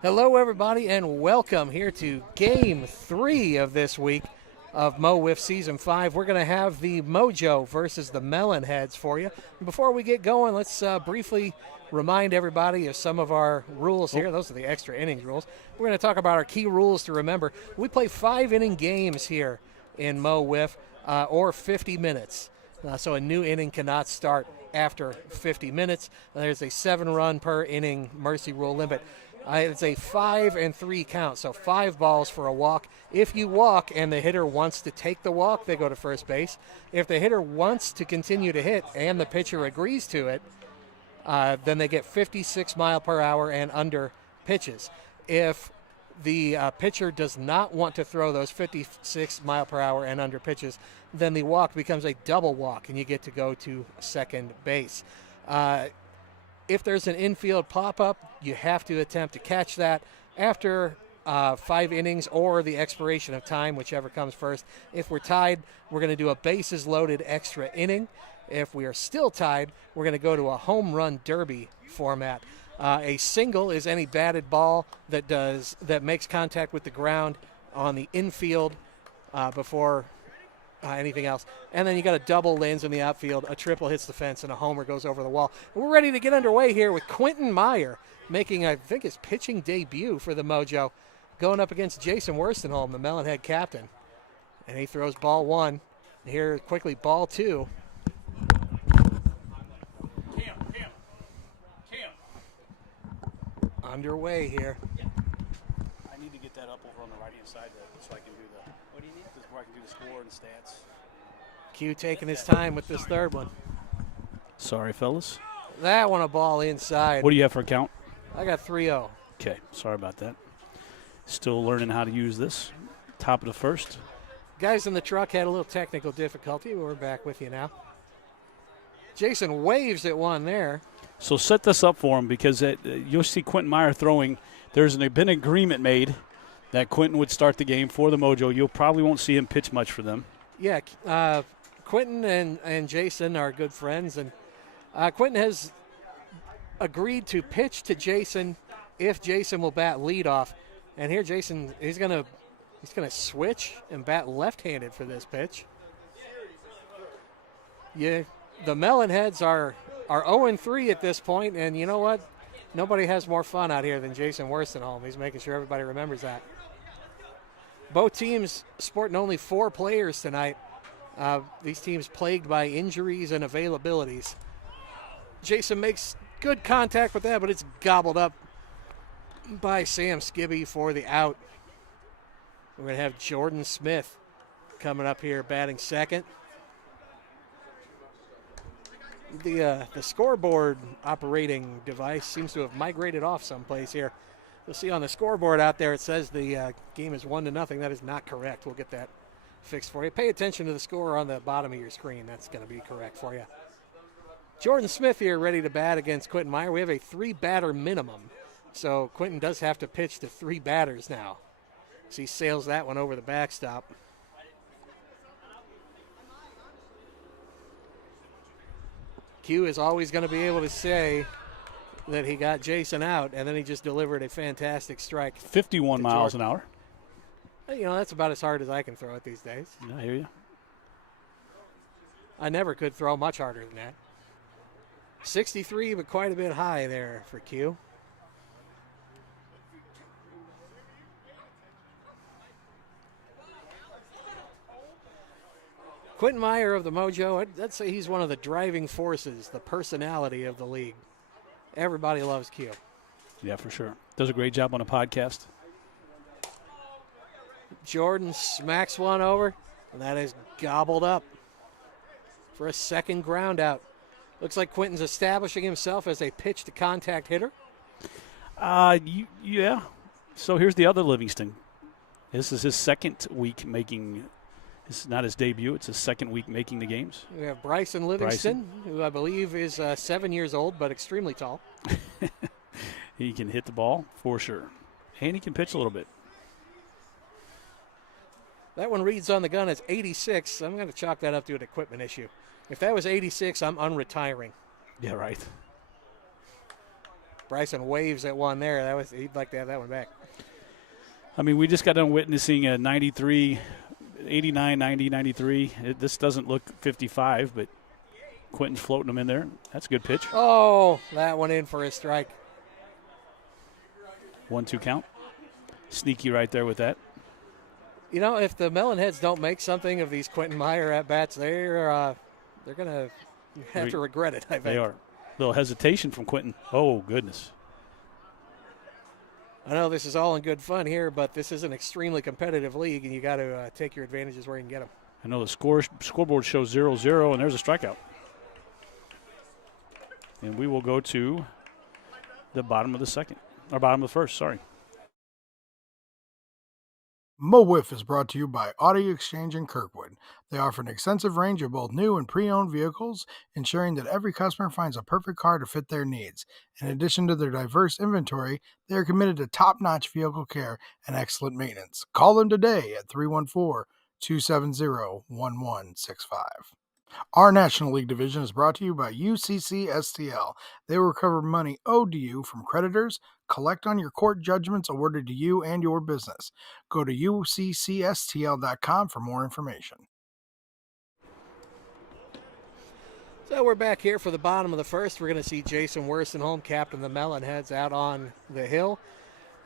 Hello, everybody, and welcome here to Game 3 of this week of Mo WIFF Season 5. We're going to have the Mojo versus the Melonheads for you. Before we get going, let's briefly remind everybody of some of our rules here. Those are the extra innings rules. We're going to talk about our key rules to remember. We play 5-inning games here in Mo WIFF, or 50 minutes. So a new inning cannot start after 50 minutes. There's a 7-run per inning mercy rule limit. It's a 5 and 3 count, so 5 balls for a walk. If you walk and the hitter wants to take the walk, they go to first base. If the hitter wants to continue to hit and the pitcher agrees to it, then they get 56 mile per hour and under pitches. If the pitcher does not want to throw those 56 mile per hour and under pitches, then the walk becomes a double walk and you get to go to second base. If there's an infield pop-up, you have to attempt to catch that after 5 innings or the expiration of time, whichever comes first. If we're tied, we're going to do a bases-loaded extra inning. If we are still tied, we're going to go to a home run derby format. A single is any batted ball that makes contact with the ground on the infield before anything else. And then you got a double lands in the outfield, a triple hits the fence, and a homer goes over the wall. We're ready to get underway here with Quentin Meyer making, I think, his pitching debut for the Mojo, going up against Jason Worstenholm, the Melonhead captain. And he throws ball 1. Here quickly, ball 2. Underway here. I need to get that up over on the right-hand side so I can do the. What do you need? Where I can do the score and stats. Q taking his time with this third one. Sorry, fellas. That one a ball inside. What do you have for a count? I got 3-0. Okay, sorry about that. Still learning how to use this. Top of the first. Guys in the truck had a little technical difficulty. We're back with you now. Jason waves at one there. So set this up for him because you'll see Quentin Meyer throwing. There's been an agreement made that Quentin would start the game for the Mojo. You probably won't see him pitch much for them. Yeah, Quentin and Jason are good friends, and Quentin has agreed to pitch to Jason if Jason will bat leadoff. And here Jason, he's gonna switch and bat left-handed for this pitch. Yeah, the Melonheads are 0-3 at this point, and you know what? Nobody has more fun out here than Jason Worstenholm. He's making sure everybody remembers that. Both teams sporting only 4 players tonight. These teams plagued by injuries and availabilities. Jason makes good contact with that, but it's gobbled up by Sam Skibby for the out. We're going to have Jordan Smith coming up here batting second. The scoreboard operating device seems to have migrated off someplace here. You'll see on the scoreboard out there it says the game is 1-0. That is not correct. We'll get that fixed for you. Pay attention to the score on the bottom of your screen. That's going to be correct for you. Jordan Smith here ready to bat against Quentin Meyer. We have a 3-batter minimum, so Quentin does have to pitch to 3 batters now. So he sails that one over the backstop. Q is always going to be able to say that he got Jason out, and then he just delivered a fantastic strike. 51 miles an hour. You know, that's about as hard as I can throw it these days. I hear you. I never could throw much harder than that. 63, but quite a bit high there for Q. Quentin Meyer of the Mojo, I'd say he's one of the driving forces, the personality of the league. Everybody loves Q. Yeah, for sure. Does a great job on a podcast. Jordan smacks one over, and that is gobbled up for a second ground out. Looks like Quentin's establishing himself as a pitch-to-contact hitter. Yeah. So here's the other Livingston. This is his second week making. This is not his debut. It's his second week making the games. We have Bryson Livingston, who I believe is 7 years old, but extremely tall. He can hit the ball for sure. And he can pitch a little bit. That one reads on the gun as 86. I'm going to chalk that up to an equipment issue. If that was 86, I'm unretiring. Yeah, right. Bryson waves at one there. He'd like to have that one back. I mean, we just got done witnessing a 93, 89, 90, 93. This doesn't look 55, but Quentin's floating them in there. That's a good pitch. Oh, that one in for a strike. 1-2 count. Sneaky right there with that. You know, if the Melonheads don't make something of these Quentin Meyer at-bats, they're going to have to regret it, I think. They are. A little hesitation from Quentin. Oh, goodness. I know this is all in good fun here, but this is an extremely competitive league, and you got to take your advantages where you can get them. I know the scoreboard shows 0-0, and there's a strikeout. And we will go to the bottom of the first, sorry. Mo WIFF is brought to you by Audi Exchange in Kirkwood. They offer an extensive range of both new and pre-owned vehicles, ensuring that every customer finds a perfect car to fit their needs. In addition to their diverse inventory, they are committed to top-notch vehicle care and excellent maintenance. Call them today at 314-270-1165. Our National League division is brought to you by UCC STL. They will recover money owed to you from creditors, collect on your court judgments awarded to you and your business. Go to uccstl.com for more information. So we're back here for the bottom of the first. We're going to see Jason Worstenholm, captain of the Melonheads, out on the hill.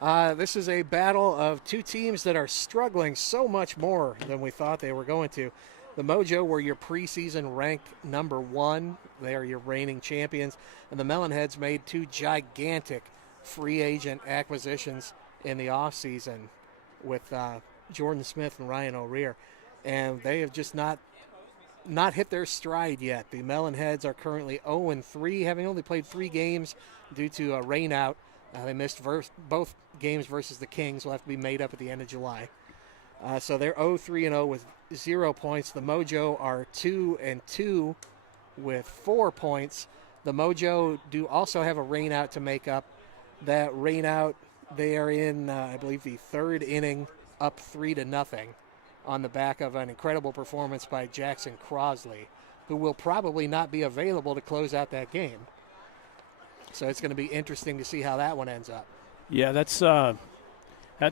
This is a battle of two teams that are struggling so much more than we thought they were going to. The Mojo were your preseason ranked number 1. They are your reigning champions. And the Melonheads made 2 gigantic free agent acquisitions in the offseason with Jordan Smith and Ryan O'Rear. And they have just not hit their stride yet. The Melonheads are currently 0-3, having only played 3 games due to a rain out. They missed both games versus the Kings. Will have to be made up at the end of July. So they're 0-3-0 with 0 points. The Mojo are 2-2 with 4 points. The Mojo do also have a rain out to make up. That rain out, they are in, I believe, the 3rd inning, up 3-0 on the back of an incredible performance by Jackson Crosley, who will probably not be available to close out that game. So it's going to be interesting to see how that one ends up. Yeah, that's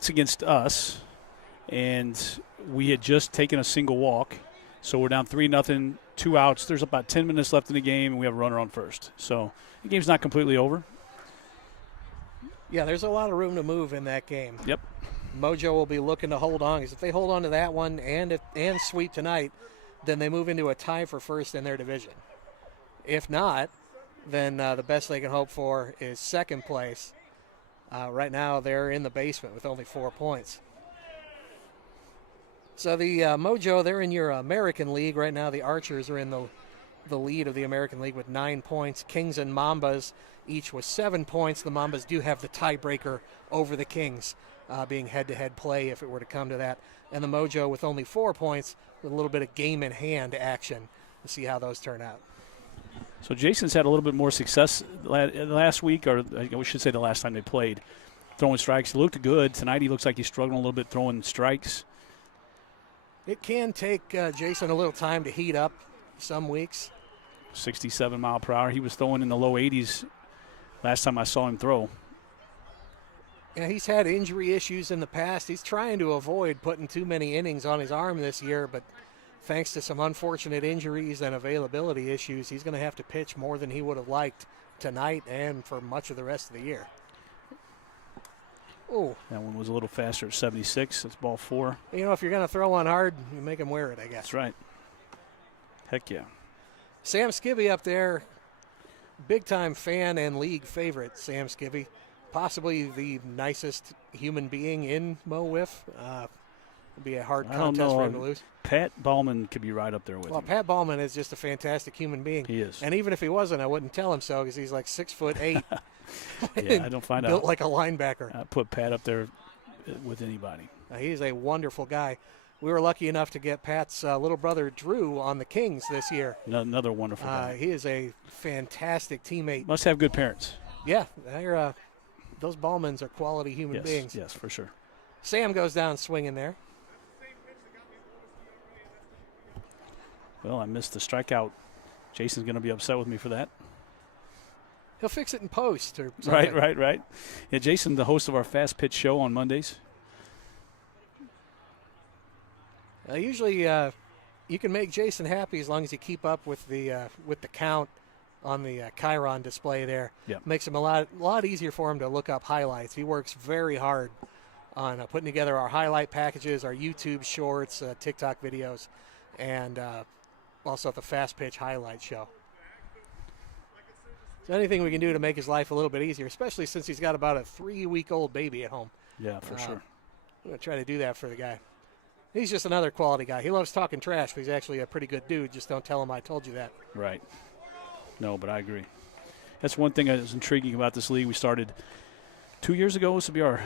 against us. And we had just taken a single walk, so we're down 3-0, 2 outs. There's about 10 minutes left in the game, and we have a runner on first. So the game's not completely over. Yeah, there's a lot of room to move in that game. Yep. Mojo will be looking to hold on, because if they hold on to that one and sweep tonight, then they move into a tie for first in their division. If not, then the best they can hope for is second place. Right now they're in the basement with only 4 points. So the Mojo, they're in your American League. Right now the Archers are in the lead of the American League with 9 points. Kings and Mambas each with 7 points. The Mambas do have the tiebreaker over the Kings, being head-to-head play if it were to come to that. And the Mojo with only 4 points with a little bit of game-in-hand action to see how those turn out. So Jason's had a little bit more success last week, or we should say the last time they played, throwing strikes. He looked good. Tonight he looks like he's struggling a little bit throwing strikes. It can take Jason a little time to heat up some weeks. 67 mile per hour. He was throwing in the low 80s last time I saw him throw. Yeah, he's had injury issues in the past. He's trying to avoid putting too many innings on his arm this year, but thanks to some unfortunate injuries and availability issues, he's going to have to pitch more than he would have liked tonight and for much of the rest of the year. Oh, that one was a little faster at 76. That's ball 4. You know, if you're going to throw one hard, you make him wear it, I guess. That's right. Heck yeah. Sam Skibby up there, big-time fan and league favorite, Sam Skibby. Possibly the nicest human being in Mo WIFF. It'd be a hard contest for him to lose. Pat Ballman could be right up there with him. Well, Pat Ballman is just a fantastic human being. He is. And even if he wasn't, I wouldn't tell him so because he's like 6'8". Yeah, I don't find out. Built like a linebacker. I put Pat up there with anybody. He's a wonderful guy. We were lucky enough to get Pat's little brother Drew on the Kings this year. Another wonderful guy. He is a fantastic teammate. Must have good parents. Yeah, those Ballmans are quality human beings. Yes, for sure. Sam goes down swinging there. Well, I missed the strikeout. Jason's going to be upset with me for that. He'll fix it in post or something. Right. Yeah, Jason, the host of our Fastpitch show on Mondays. Usually you can make Jason happy as long as you keep up with the count on the Chiron display there. Yep. Makes him a lot easier for him to look up highlights. He works very hard on putting together our highlight packages, our YouTube shorts, TikTok videos, and also the Fastpitch highlight show. So anything we can do to make his life a little bit easier, especially since he's got about a 3-week-old baby at home. Yeah, for sure. I'm going to try to do that for the guy. He's just another quality guy. He loves talking trash, but he's actually a pretty good dude. Just don't tell him I told you that. Right. No, but I agree. That's one thing that is intriguing about this league. We started 2 years ago. This will be our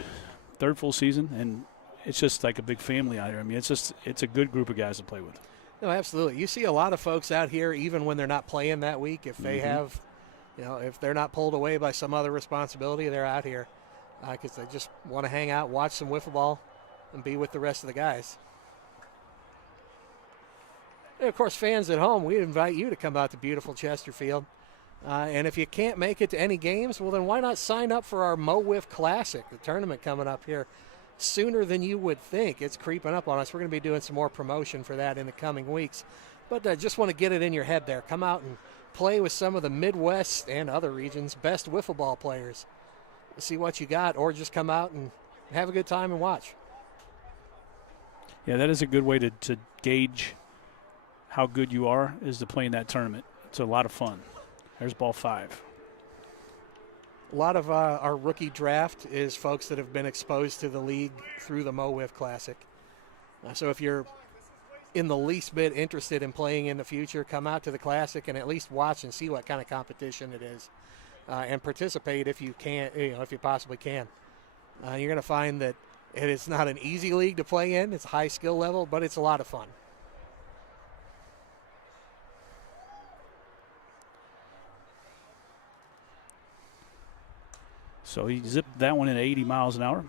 3rd full season, and it's just like a big family out here. I mean, it's a good group of guys to play with. No, absolutely. You see a lot of folks out here, even when they're not playing that week, if they have, if they're not pulled away by some other responsibility, they're out here because they just want to hang out, watch some wiffle ball, and be with the rest of the guys. And, of course, fans at home, we invite you to come out to beautiful Chesterfield. And if you can't make it to any games, well, then why not sign up for our Mo WIFF Classic, the tournament coming up here sooner than you would think. It's creeping up on us. We're going to be doing some more promotion for that in the coming weeks. But I just want to get it in your head there. Come out and play with some of the Midwest and other regions' best wiffle ball players. See what you got, or just come out and have a good time and watch. Yeah, that is a good way to gauge how good you are, is to play in that tournament. It's a lot of fun. There's ball 5. A lot of our rookie draft is folks that have been exposed to the league through the Mo WIFF Classic. So if you're in the least bit interested in playing in the future, come out to the Classic and at least watch and see what kind of competition it is, and participate if you can, if you possibly can. You're going to find that it is not an easy league to play in. It's a high skill level, but it's a lot of fun. So he zipped that one at 80 miles an hour.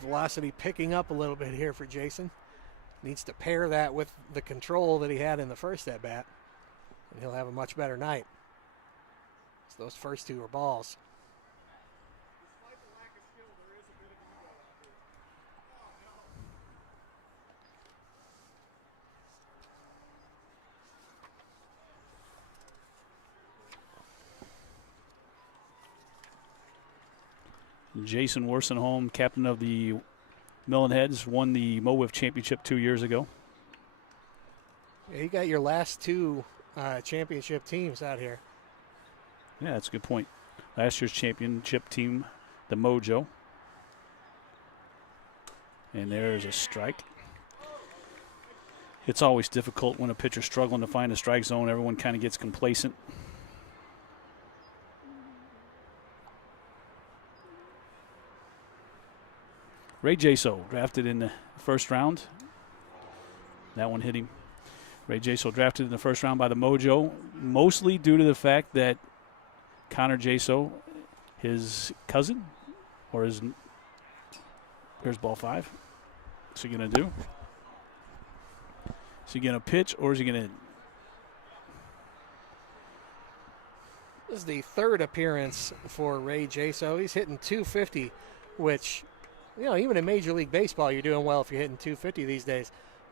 Velocity picking up a little bit here for Jason. Needs to pair that with the control that he had in the first at-bat, and he'll have a much better night. So those first 2 are balls. Jason Worsenholm, captain of the Melonheads, won the Mo WIFF championship 2 years ago. Yeah, you got your last 2 championship teams out here. Yeah, that's a good point. Last year's championship team, the Mojo. And there's a strike. It's always difficult when a pitcher's struggling to find a strike zone. Everyone kind of gets complacent. Ray Jaso, drafted in the first round. That one hit him. Ray Jaso drafted in the first round by the Mojo, mostly due to the fact that Connor Jaso, his cousin, or his, here's ball 5. What's he going to do? Is he going to pitch, or is he going to? This is the 3rd appearance for Ray Jaso. He's hitting 250, which, even in Major League Baseball, you're doing well if you're hitting 250 these days.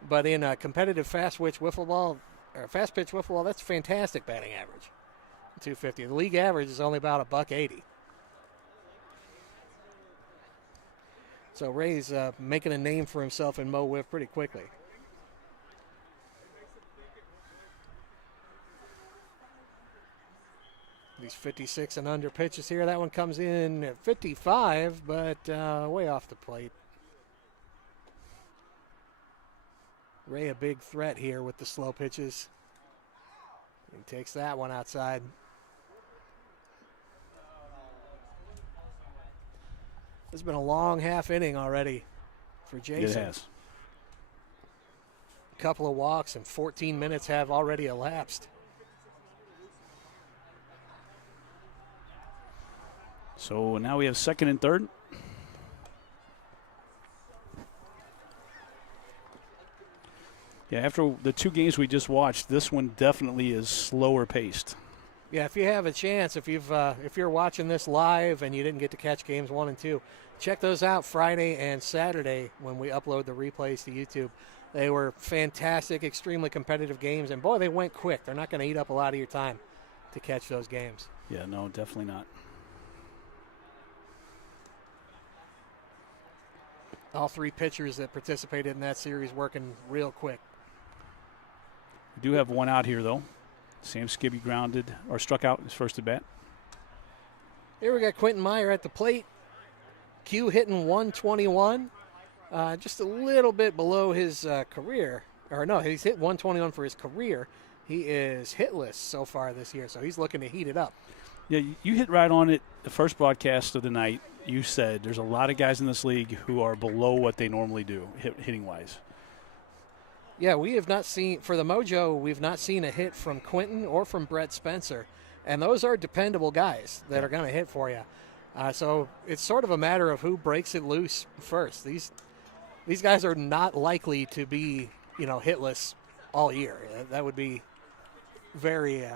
But in a competitive fast-pitch wiffle ball, that's fantastic batting average. 250. The league average is only about $180. So Ray's making a name for himself in Mo WIFF pretty quickly. These 56 and under pitches here. That one comes in at 55, but way off the plate. Ray a big threat here with the slow pitches. He takes that one outside. It's been a long half inning already for Jason. It has. A couple of walks and 14 minutes have already elapsed. So now we have 2nd and 3rd. Yeah, after the 2 games we just watched, this one definitely is slower paced. Yeah, if you have a chance, if you're watching this live and you didn't get to catch games 1 and 2, check those out Friday and Saturday when we upload the replays to YouTube. They were fantastic, extremely competitive games, and boy, they went quick. They're not going to eat up a lot of your time to catch those games. Yeah, no, definitely not. All 3 pitchers that participated in that series working real quick. We do have one out here, though. Sam Skibby grounded or struck out his first at bat. Here we got Quentin Meyer at the plate. Q hitting 121, just a little bit below his career. Or no, he's hit 121 for his career. He is hitless so far this year, so he's looking to heat it up. Yeah, you hit right on it the first broadcast of the night. You said there's a lot of guys in this league who are below what they normally do hitting-wise. Yeah, we have not seen, for the Mojo, we've not seen a hit from Quentin or from Brett Spencer. And those are dependable guys that are going to hit for you. So it's sort of a matter of who breaks it loose first. These guys are not likely to be, hitless all year. That would be very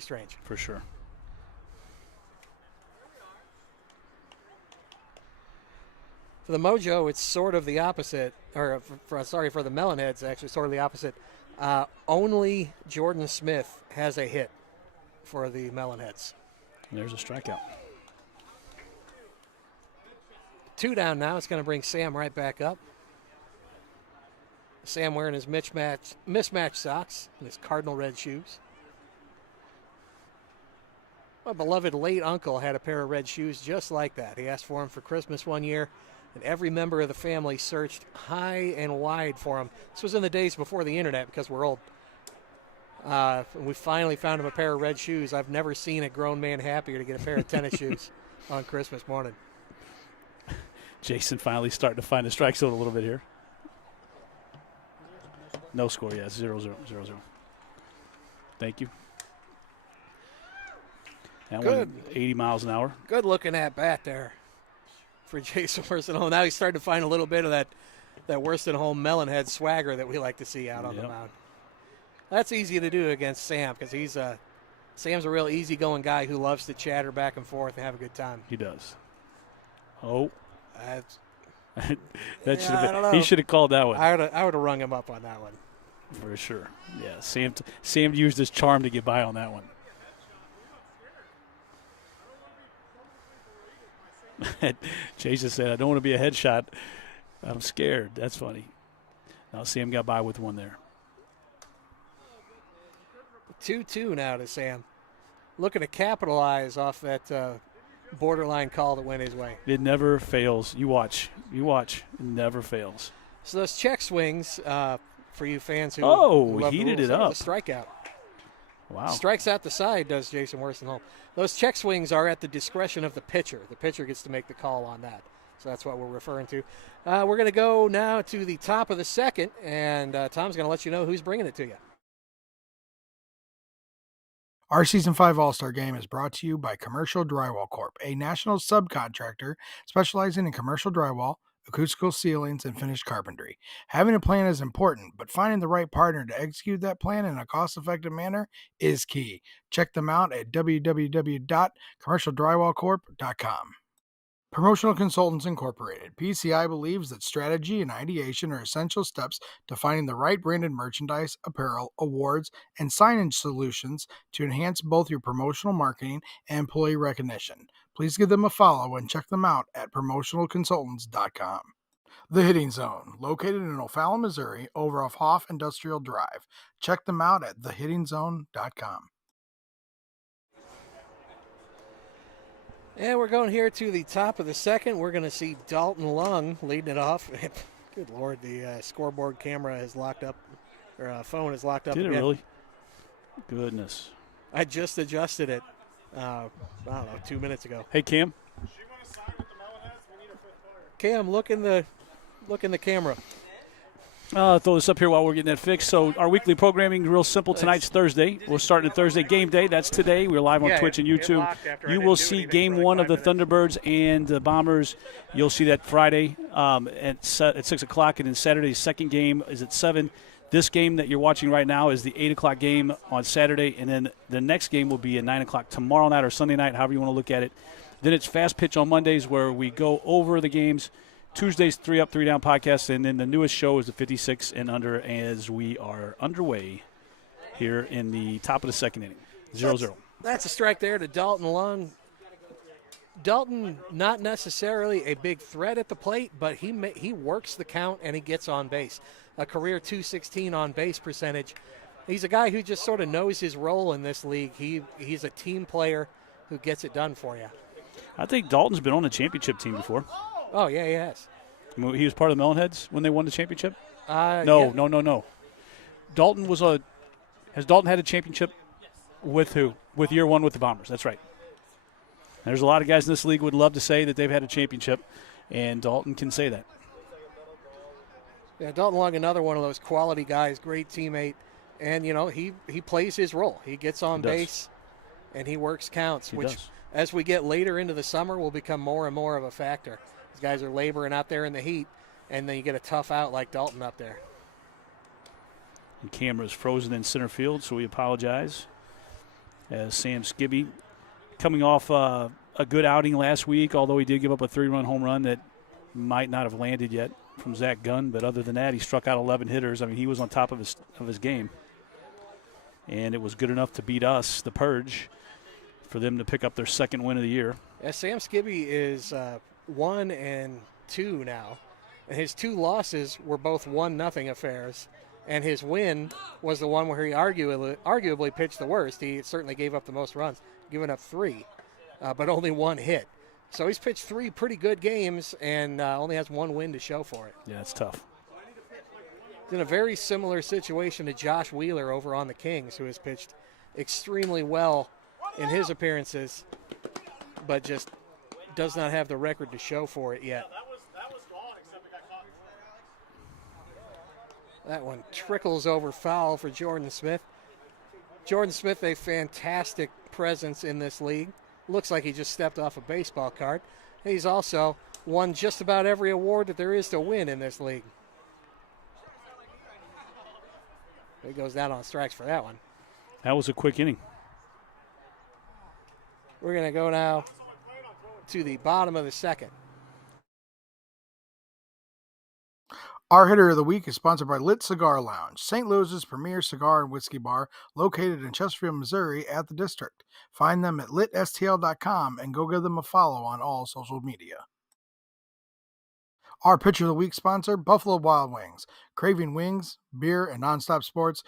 strange. For sure. For the Mojo, it's sort of the opposite. Or, for the Melonheads, actually, sort of the opposite. Only Jordan Smith has a hit for the Melonheads. And there's a strikeout. 2 down now. It's going to bring Sam right back up. Sam wearing his mismatched socks and his cardinal red shoes. My beloved late uncle had a pair of red shoes just like that. He asked for them for Christmas one year, and every member of the family searched high and wide for them. This was in the days before the internet because we're old. We finally found him a pair of red shoes. I've never seen a grown man happier to get a pair of tennis shoes on Christmas morning. Jason finally starting to find the strike zone a little bit here. No score, yeah, 0-0. Thank you. That Good. one 80 miles an hour. Good looking at bat there for Jason Worston-Home. Now he's starting to find a little bit of that Worston-Home Melonhead swagger that we like to see out on the mound. That's easy to do against Sam because Sam's a real easygoing guy who loves to chatter back and forth and have a good time. He does. Oh. That should have been. He should have called that one. I would have rung him up on that one. For sure. Yeah, Sam used his charm to get by on that one. Jason said, I don't want to be a headshot. I'm scared. That's funny. Now Sam got by with one there. 2-2 now to Sam. Looking to capitalize off that borderline call that went his way. It never fails. You watch. It never fails. So those check swings, for you fans who heated it up. The strikeout. Wow. Strikes out the side, does Jason Worston-Home. Those check swings are at the discretion of the pitcher. The pitcher gets to make the call on that. So that's what we're referring to. We're going to go now to the top of the second, and Tom's going to let you know who's bringing it to you. Our Season 5 All-Star Game is brought to you by Commercial Drywall Corp., a national subcontractor specializing in commercial drywall, acoustical ceilings, and finished carpentry. Having a plan is important, but finding the right partner to execute that plan in a cost-effective manner is key. Check them out at www.commercialdrywallcorp.com. Promotional Consultants Incorporated. PCI believes that strategy and ideation are essential steps to finding the right branded merchandise, apparel, awards, and signage solutions to enhance both your promotional marketing and employee recognition. Please give them a follow and check them out at promotionalconsultants.com. The Hitting Zone, located in O'Fallon, Missouri, over off Hoff Industrial Drive. Check them out at thehittingzone.com. And we're going here to the top of the second. We're going to see Dalton Lung leading it off. Good Lord, the scoreboard camera is locked up, or phone is locked up. Did again. it really? Goodness. I just adjusted it, I don't know, 2 minutes ago. Hey, Cam. Cam, look in the camera. Throw this up here while we're getting that fixed. So our weekly programming, real simple. Tonight's Thursday. We're starting Thursday game day. That's today. We're live on Twitch and YouTube. You will see game one of the Thunderbirds and the Bombers. You'll see that Friday at 6 o'clock. And then Saturday's second game is at 7. This game that you're watching right now is the 8 o'clock game on Saturday, and then the next game will be at 9 o'clock tomorrow night or Sunday night, however you want to look at it. Then it's Fastpitch on Mondays where we go over the games. Tuesdays, 3 Up, 3 Down podcast, and then the newest show is the 56 and under as we are underway here in the top of the second inning. 0-0. That's a strike there to Dalton Lung. Dalton, not necessarily a big threat at the plate, but he works the count and he gets on base. A career .216 on base percentage. He's a guy who just sort of knows his role in this league. He's a team player who gets it done for you. I think Dalton's been on the championship team before. Oh, yeah, he has. He was part of the Melonheads when they won the championship? No. Dalton has Dalton had a championship with who? With year one with the Bombers. That's right. There's a lot of guys in this league who would love to say that they've had a championship, and Dalton can say that. Yeah, Dalton Long, another one of those quality guys, great teammate, and he plays his role. He gets on base, and he works counts, which as we get later into the summer will become more and more of a factor. These guys are laboring out there in the heat, and then you get a tough out like Dalton up there. The camera's frozen in center field, so we apologize. As Sam Skibby coming off a good outing last week, although he did give up a 3-run home run that might not have landed yet from Zach Gunn. But other than that, he struck out 11 hitters. I mean, he was on top of his game. And it was good enough to beat us, the Purge, for them to pick up their second win of the year. Yeah, Sam Skibby is 1-2 now. And his 2 losses were both 1-0 affairs. And his win was the one where he arguably pitched the worst. He certainly gave up the most runs, giving up 3, but only 1 hit. So he's pitched 3 pretty good games and only has 1 win to show for it. Yeah, it's tough. He's in a very similar situation to Josh Wheeler over on the Kings, who has pitched extremely well in his appearances, but just does not have the record to show for it yet. That one trickles over foul for Jordan Smith. Jordan Smith, a fantastic presence in this league. Looks like he just stepped off a baseball card. He's also won just about every award that there is to win in this league. He goes down on strikes for that one. That was a quick inning. We're going to go now to the bottom of the second. Our hitter of the week is sponsored by Lit Cigar Lounge, St. Louis's premier cigar and whiskey bar located in Chesterfield, Missouri at the District. Find them at litstl.com and go give them a follow on all social media. Our pitcher of the week sponsor, Buffalo Wild Wings. Craving wings, beer, and nonstop sports?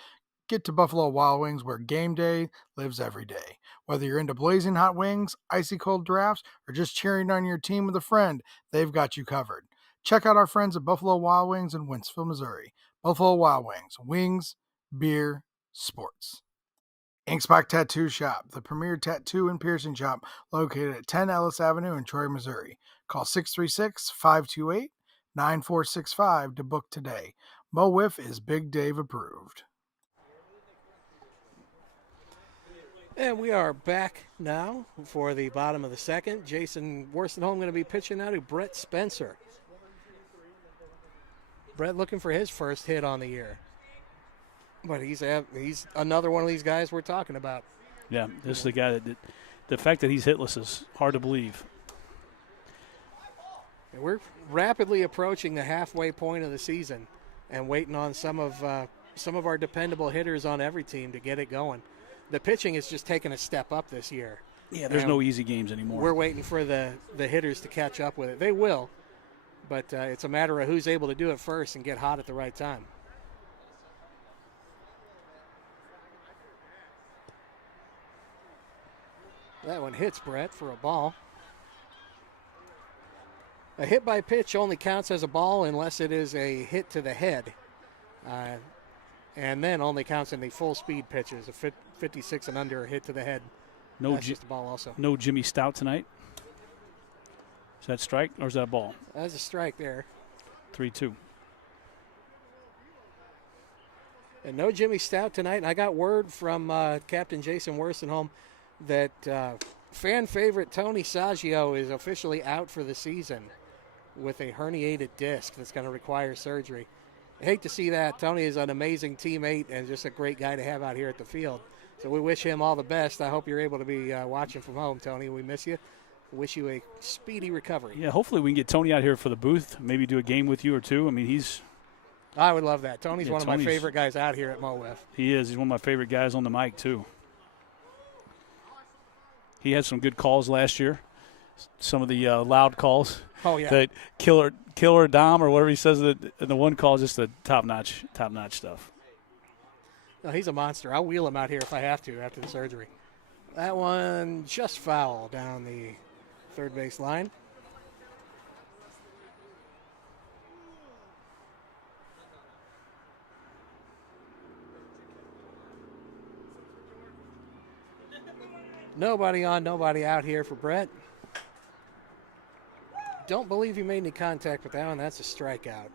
Get to Buffalo Wild Wings where game day lives every day. Whether you're into blazing hot wings, icy cold drafts, or just cheering on your team with a friend, they've got you covered. Check out our friends at Buffalo Wild Wings in Wentzville, Missouri. Buffalo Wild Wings, wings, beer, sports. Inkspot Tattoo Shop, the premier tattoo and piercing shop located at 10 Ellis Avenue in Troy, Missouri. Call 636-528-9465 to book today. Mo Wiff is Big Dave approved. And we are back now for the bottom of the second. Jason Worstenholm going to be pitching now to Brett Spencer. Brett looking for his first hit on the year. But he's another one of these guys we're talking about. Yeah, this is the guy that the fact that he's hitless is hard to believe. And we're rapidly approaching the halfway point of the season and waiting on some of our dependable hitters on every team to get it going. The pitching has just taken a step up this year. Yeah, there's no easy games anymore. We're waiting for the hitters to catch up with it. They will. But it's a matter of who's able to do it first and get hot at the right time. That one hits Brett for a ball. A hit by pitch only counts as a ball unless it is a hit to the head. And then only counts in the full speed pitches. A 56 and under hit to the head. That's just a ball also. No Jimmy Stout tonight. Is that a strike or is that a ball? That's a strike there. 3-2. And no Jimmy Stout tonight. And I got word from Captain Jason Worstenholm that fan favorite Tony Saggio is officially out for the season with a herniated disc that's going to require surgery. hate to see that. Tony is an amazing teammate and just a great guy to have out here at the field. So we wish him all the best. I hope you're able to be watching from home, Tony. We miss you. Wish you a speedy recovery. Yeah, hopefully we can get Tony out here for the booth, maybe do a game with you or two. I mean, I would love that. Tony's one of my Tony's- favorite guys out here at Mo WIFF. he is. He's one of my favorite guys on the mic, too. He had some good calls last year, some of the loud calls. Oh, yeah. That killer Dom or whatever he says. The one call is just the top-notch stuff. No, he's a monster. I'll wheel him out here if I have to after the surgery. That one just foul down the third base line. Nobody on, nobody out here for Brett. Don't believe he made any contact with that one. That's a strikeout.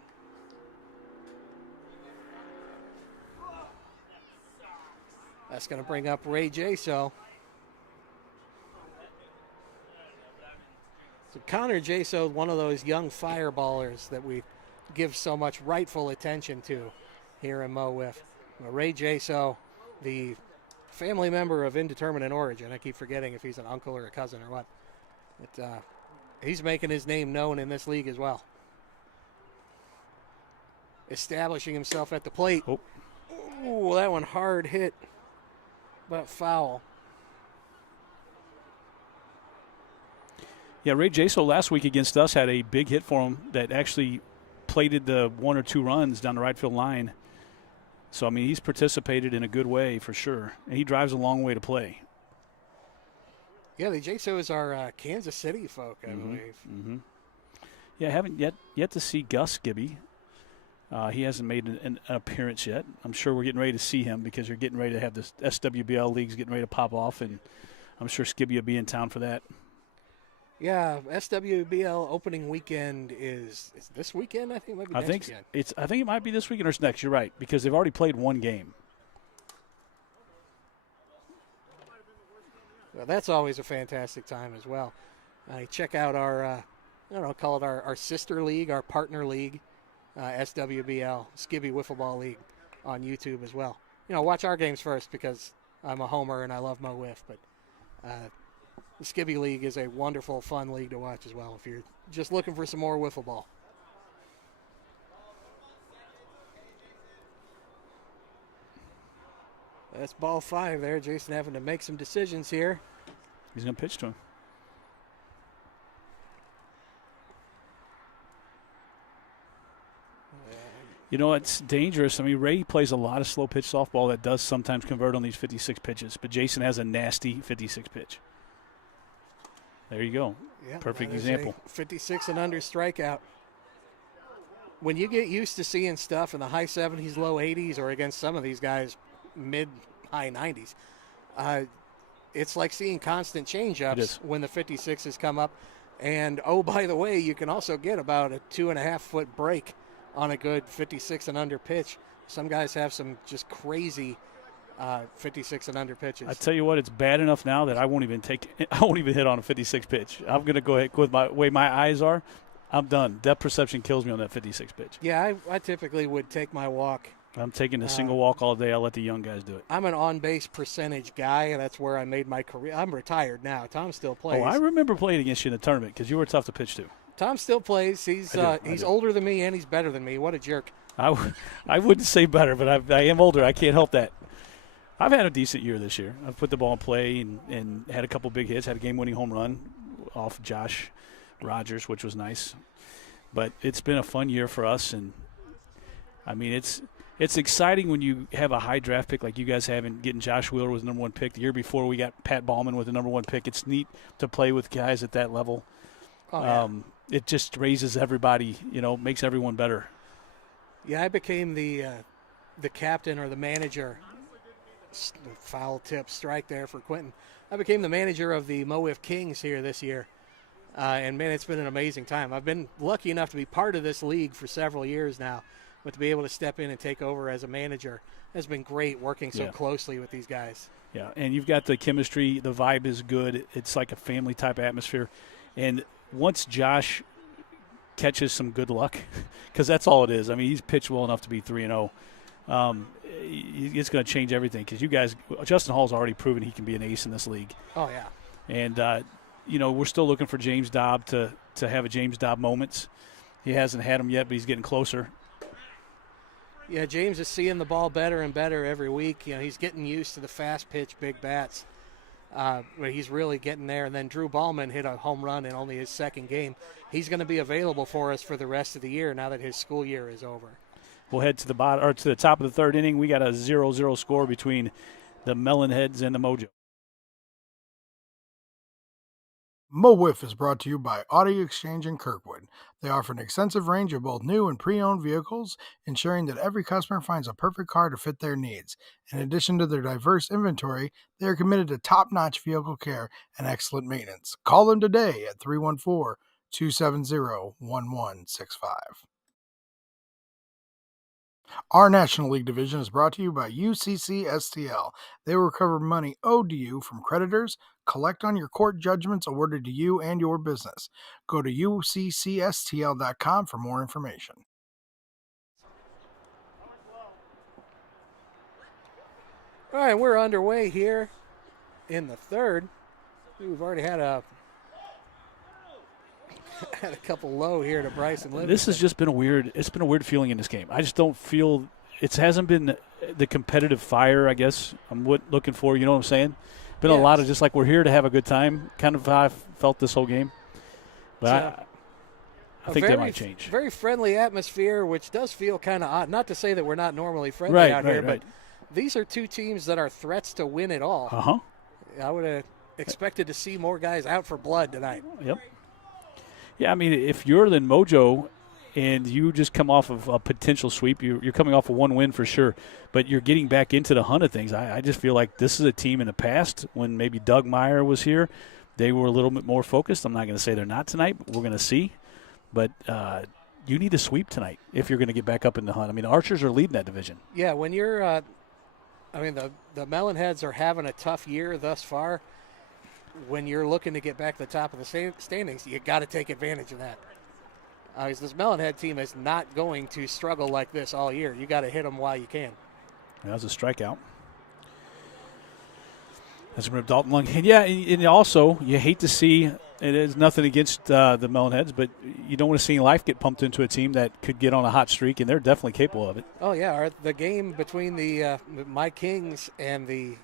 That's going to bring up Ray Jaso. So Connor Jaso, one of those young fireballers that we give so much rightful attention to here in Mo WIFF. Ray Jaso, the family member of indeterminate origin. I keep forgetting if he's an uncle or a cousin or what. But, he's making his name known in this league as well. Establishing himself at the plate. Oh. Ooh, that one hard hit, but foul. Yeah, Ray Jaso last week against us had a big hit for him that actually plated the 1 or 2 runs down the right field line. So, I mean, he's participated in a good way for sure. And he drives a long way to play. Yeah, the Jasos are Kansas City folk, I believe. Mm-hmm. Yeah, I haven't yet to see Gus Gibby. He hasn't made an appearance yet. I'm sure we're getting ready to see him because you're getting ready to have this SWBL leagues getting ready to pop off, and I'm sure Skibby will be in town for that. Yeah, SWBL opening weekend is this weekend. I think it might be next weekend. I think it might be this weekend or it's next. You're right, because they've already played one game. Well, that's always a fantastic time as well. Check out our, call it our sister league, our partner league, SWBL, Skibby Wiffle Ball League on YouTube as well. Watch our games first because I'm a homer and I love Mo WIFF, but the Skibby League is a wonderful, fun league to watch as well if you're just looking for some more wiffle ball. That's ball 5 there. Jason having to make some decisions here. He's going to pitch to him. It's dangerous. I mean, Ray plays a lot of slow pitch softball that does sometimes convert on these 56 pitches, but Jason has a nasty 56 pitch. There you go. Yeah, perfect example. 56 and under strikeout. When you get used to seeing stuff in the high 70s, low 80s, or against some of these guys, mid-high 90s, it's like seeing constant change-ups when the 56s come up. And, oh, by the way, you can also get about a 2.5-foot break on a good 56 and under pitch. Some guys have some just crazy 56 and under pitches. I tell you what, it's bad enough now that I won't even hit on a 56 pitch. I'm going to go ahead with my way my eyes are. I'm done. Depth perception kills me on that 56 pitch. Yeah, I typically would take my walk. I'm taking a single walk all day. I'll let the young guys do it. I'm an on-base percentage guy. That's where I made my career. I'm retired now. Tom still plays. Oh, I remember playing against you in the tournament because you were tough to pitch to. Tom still plays. He's older than me and he's better than me. What a jerk. I wouldn't say better, but I am older. I can't help that. I've had a decent year this year. I've put the ball in play and had a couple big hits. Had a game-winning home run off Josh Rogers, which was nice. But it's been a fun year for us, and I mean it's exciting when you have a high draft pick like you guys have and getting Josh Wheeler with the number 1 pick. The year before we got Pat Ballman with the number 1 pick. It's neat to play with guys at that level. Oh, yeah. It just raises everybody, makes everyone better. Yeah, I became the captain or the manager. Foul tip strike there for Quentin. I became the manager of the Mo WIFF Kings here this year. And, man, it's been an amazing time. I've been lucky enough to be part of this league for several years now, but to be able to step in and take over as a manager has been great working so closely with these guys. Yeah, and you've got the chemistry. The vibe is good. It's like a family-type atmosphere. And once Josh catches some good luck, because that's all it is. I mean, he's pitched well enough to be 3-0. It's going to change everything, because you guys, Justin Hall's already proven he can be an ace in this league. Oh, yeah. And, we're still looking for James Dobb to have a James Dobb moments. He hasn't had them yet, but he's getting closer. Yeah, James is seeing the ball better and better every week. He's getting used to the fast pitch, big bats. Where he's really getting there. And then Drew Ballman hit a home run in only his second game. He's going to be available for us for the rest of the year now that his school year is over. We'll head to the top of the third inning. We got a 0-0 score between the Melonheads and the Mojo. Mo WIFF is brought to you by Audi Exchange in Kirkwood. They offer an extensive range of both new and pre-owned vehicles, ensuring that every customer finds a perfect car to fit their needs. In addition to their diverse inventory, they are committed to top-notch vehicle care and excellent maintenance. Call them today at 314-270-1165. Our National League division is brought to you by UCC STL. They will recover money owed to you from creditors, collect on your court judgments awarded to you and your business. Go to uccstl.com for more information. All right, we're underway here in the third. We've already had a couple low here to Bryson Livingston. This has just been a weird feeling in this game. I just don't feel it hasn't been the competitive fire, I guess, I'm looking for, you know what I'm saying? Been a lot of just like we're here to have a good time, kind of how I felt this whole game. But I think that might change. Very friendly atmosphere, which does feel kind of odd. Not to say that we're not normally friendly out here, but these are two teams that are threats to win it all. Uh-huh. I would have expected to see more guys out for blood tonight. Yep. Yeah, I mean, if you're the Mojo and you just come off of a potential sweep, you're coming off of one win for sure, but you're getting back into the hunt of things. I just feel like this is a team in the past when maybe Doug Meyer was here. They were a little bit more focused. I'm not going to say they're not tonight, but we're going to see. But you need a sweep tonight if you're going to get back up in the hunt. I mean, the Archers are leading that division. Yeah, when you're the Melonheads are having a tough year thus far. When you're looking to get back to the top of the standings, you got to take advantage of that. Because this Melonhead team is not going to struggle like this all year. You got to hit them while you can. That was a strikeout. That's from Dalton Lung. And yeah, and also you hate to see, it is nothing against the Melonheads, but you don't want to see life get pumped into a team that could get on a hot streak, and they're definitely capable of it. Oh yeah, the game between the my Kings and the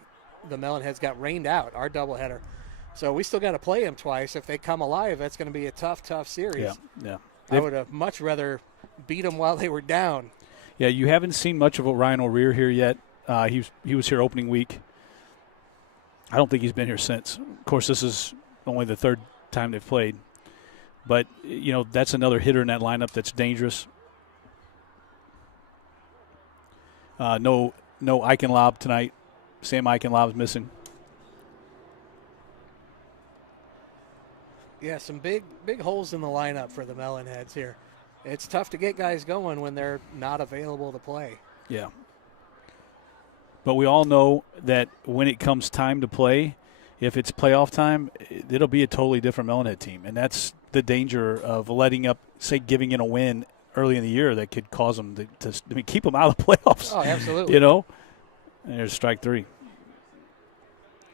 Melonheads got rained out. Our doubleheader. So we still got to play them twice. If they come alive, that's going to be a tough series. Yeah. I would have much rather beat them while they were down. Yeah, you haven't seen much of Ryan O'Rear here yet. He was here opening week. I don't think he's been here since. Of course, this is only the third time they've played. But, that's another hitter in that lineup that's dangerous. No Eichenlaub tonight. Sam Eichenlaub's missing. Yeah, some big holes in the lineup for the Melonheads here. It's tough to get guys going when they're not available to play. Yeah. But we all know that when it comes time to play, if it's playoff time, it'll be a totally different Melonhead team. And that's the danger of letting up, say, giving in a win early in the year that could cause them to keep them out of the playoffs. Oh, absolutely. And there's strike three.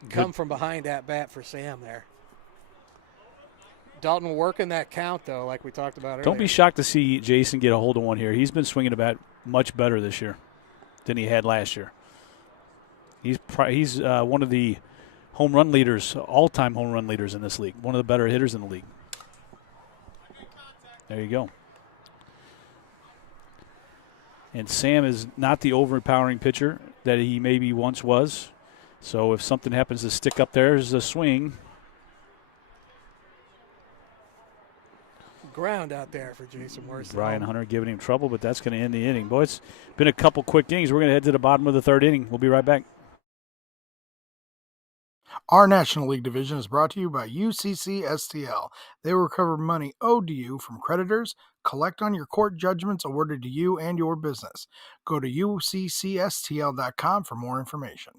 Come from behind at bat for Sam there. Dalton working that count, though, like we talked about earlier. Don't be shocked to see Jason get a hold of one here. He's been swinging the bat much better this year than he had last year. He's one of the home run leaders, all-time home run leaders in this league, one of the better hitters in the league. There you go. And Sam is not the overpowering pitcher that he maybe once was. So if something happens to stick up there, there's a swing. Ground out there for Jason Worth. Brian Hunter giving him trouble, but that's going to end the inning. Boy, it's been a couple quick innings. We're going to head to the bottom of the third inning. We'll be right back. Our National League division is brought to you by UCC STL. They will recover money owed to you from creditors, collect on your court judgments awarded to you and your business. Go to uccstl.com for more information.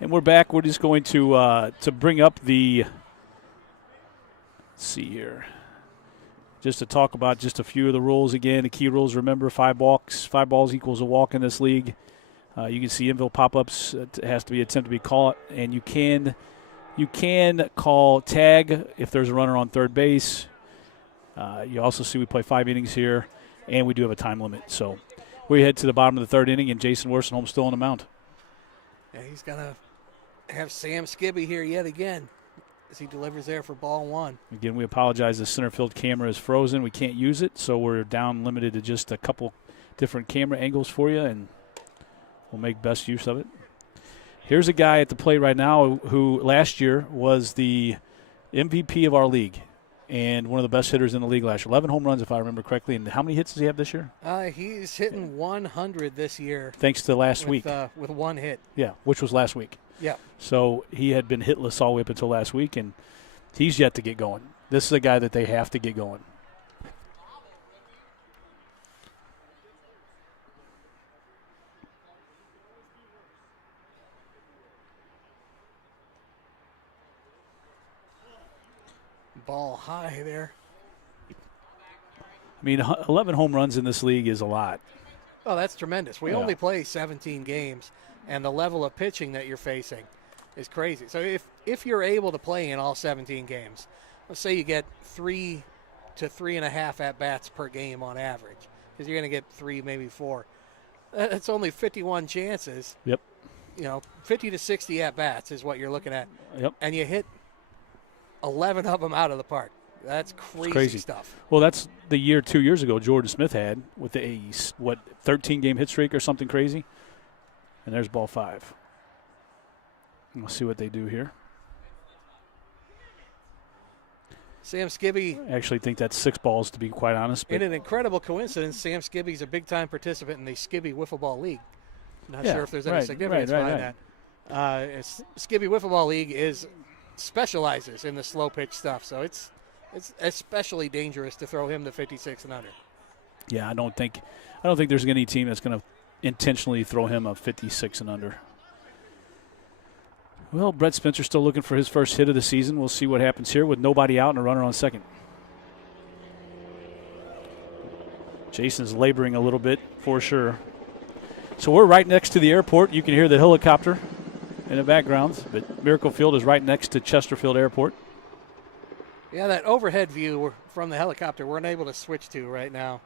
And we're back. We're just going to bring up the – let's see here. just to talk about just a few of the rules again. The key rules, remember, 5 balls equals a walk in this league. You can see infield pop-ups. It has to be attempt to be caught, and you can call tag if there's a runner on third base. You also see we play 5 innings here, and we do have a time limit. So we head to the bottom of the 3rd inning, and Jason Worsonholm still on the mound. Yeah, he's going to have Sam Skibby here yet again as he delivers there for ball 1. Again, we apologize. The center field camera is frozen. We can't use it, so we're down limited to just a couple different camera angles for you, and we'll make best use of it. Here's a guy at the plate right now who last year was the MVP of our league and one of the best hitters in the league last year. 11 home runs, if I remember correctly. And how many hits does he have this year? He's hitting 100 this year. Thanks to last week. With 1 hit. Yeah, which was last week. Yeah. So he had been hitless all the way up until last week, and he's yet to get going. This is a guy that they have to get going. Ball high there. I mean, 11 home runs in this league is a lot. Oh, that's tremendous. We only play 17 games, and the level of pitching that you're facing is crazy. So if you're able to play in all 17 games, let's say you get 3 to 3.5 at-bats per game on average, because you're going to get 3, maybe 4. That's only 51 chances. Yep. 50 to 60 at-bats is what you're looking at. Yep. And you hit 11 of them out of the park. That's crazy stuff. Well, that's the year 2 years ago Jordan Smith had with the 13-game hit streak or something crazy. And there's ball 5. We'll see what they do here. Sam Skibby. I actually think that's 6 balls, to be quite honest. In an incredible coincidence, Sam Skibby's a big-time participant in the Skibby Wiffle Ball League. Not sure if there's any significance behind that. Skibby Wiffle Ball League specializes in the slow pitch stuff, so it's especially dangerous to throw him to 56 and under. Yeah, I don't think there's any team that's going to intentionally throw him a 56 and under. Well, Brett Spencer's still looking for his first hit of the season. We'll see what happens here with nobody out and a runner on second. Jason's laboring a little bit for sure. So we're right next to the airport. You can hear the helicopter in the background, but Miracle Field is right next to Chesterfield Airport. Yeah, that overhead view from the helicopter we're unable to switch to right now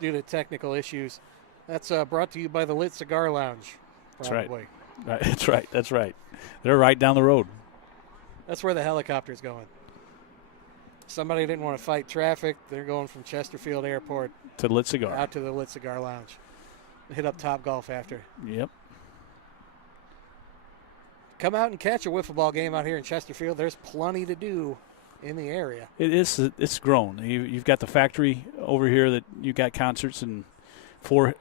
due to technical issues. That's brought to you by the Lit Cigar Lounge. Probably. That's right. That's right. They're right down the road. That's where the helicopter's going. Somebody didn't want to fight traffic. They're going from Chesterfield Airport to Lit Cigar. Out to the Lit Cigar Lounge. Hit up Top Golf after. Yep. Come out and catch a wiffle ball game out here in Chesterfield. There's plenty to do in the area. It's grown. You've got the factory over here that you got concerts and four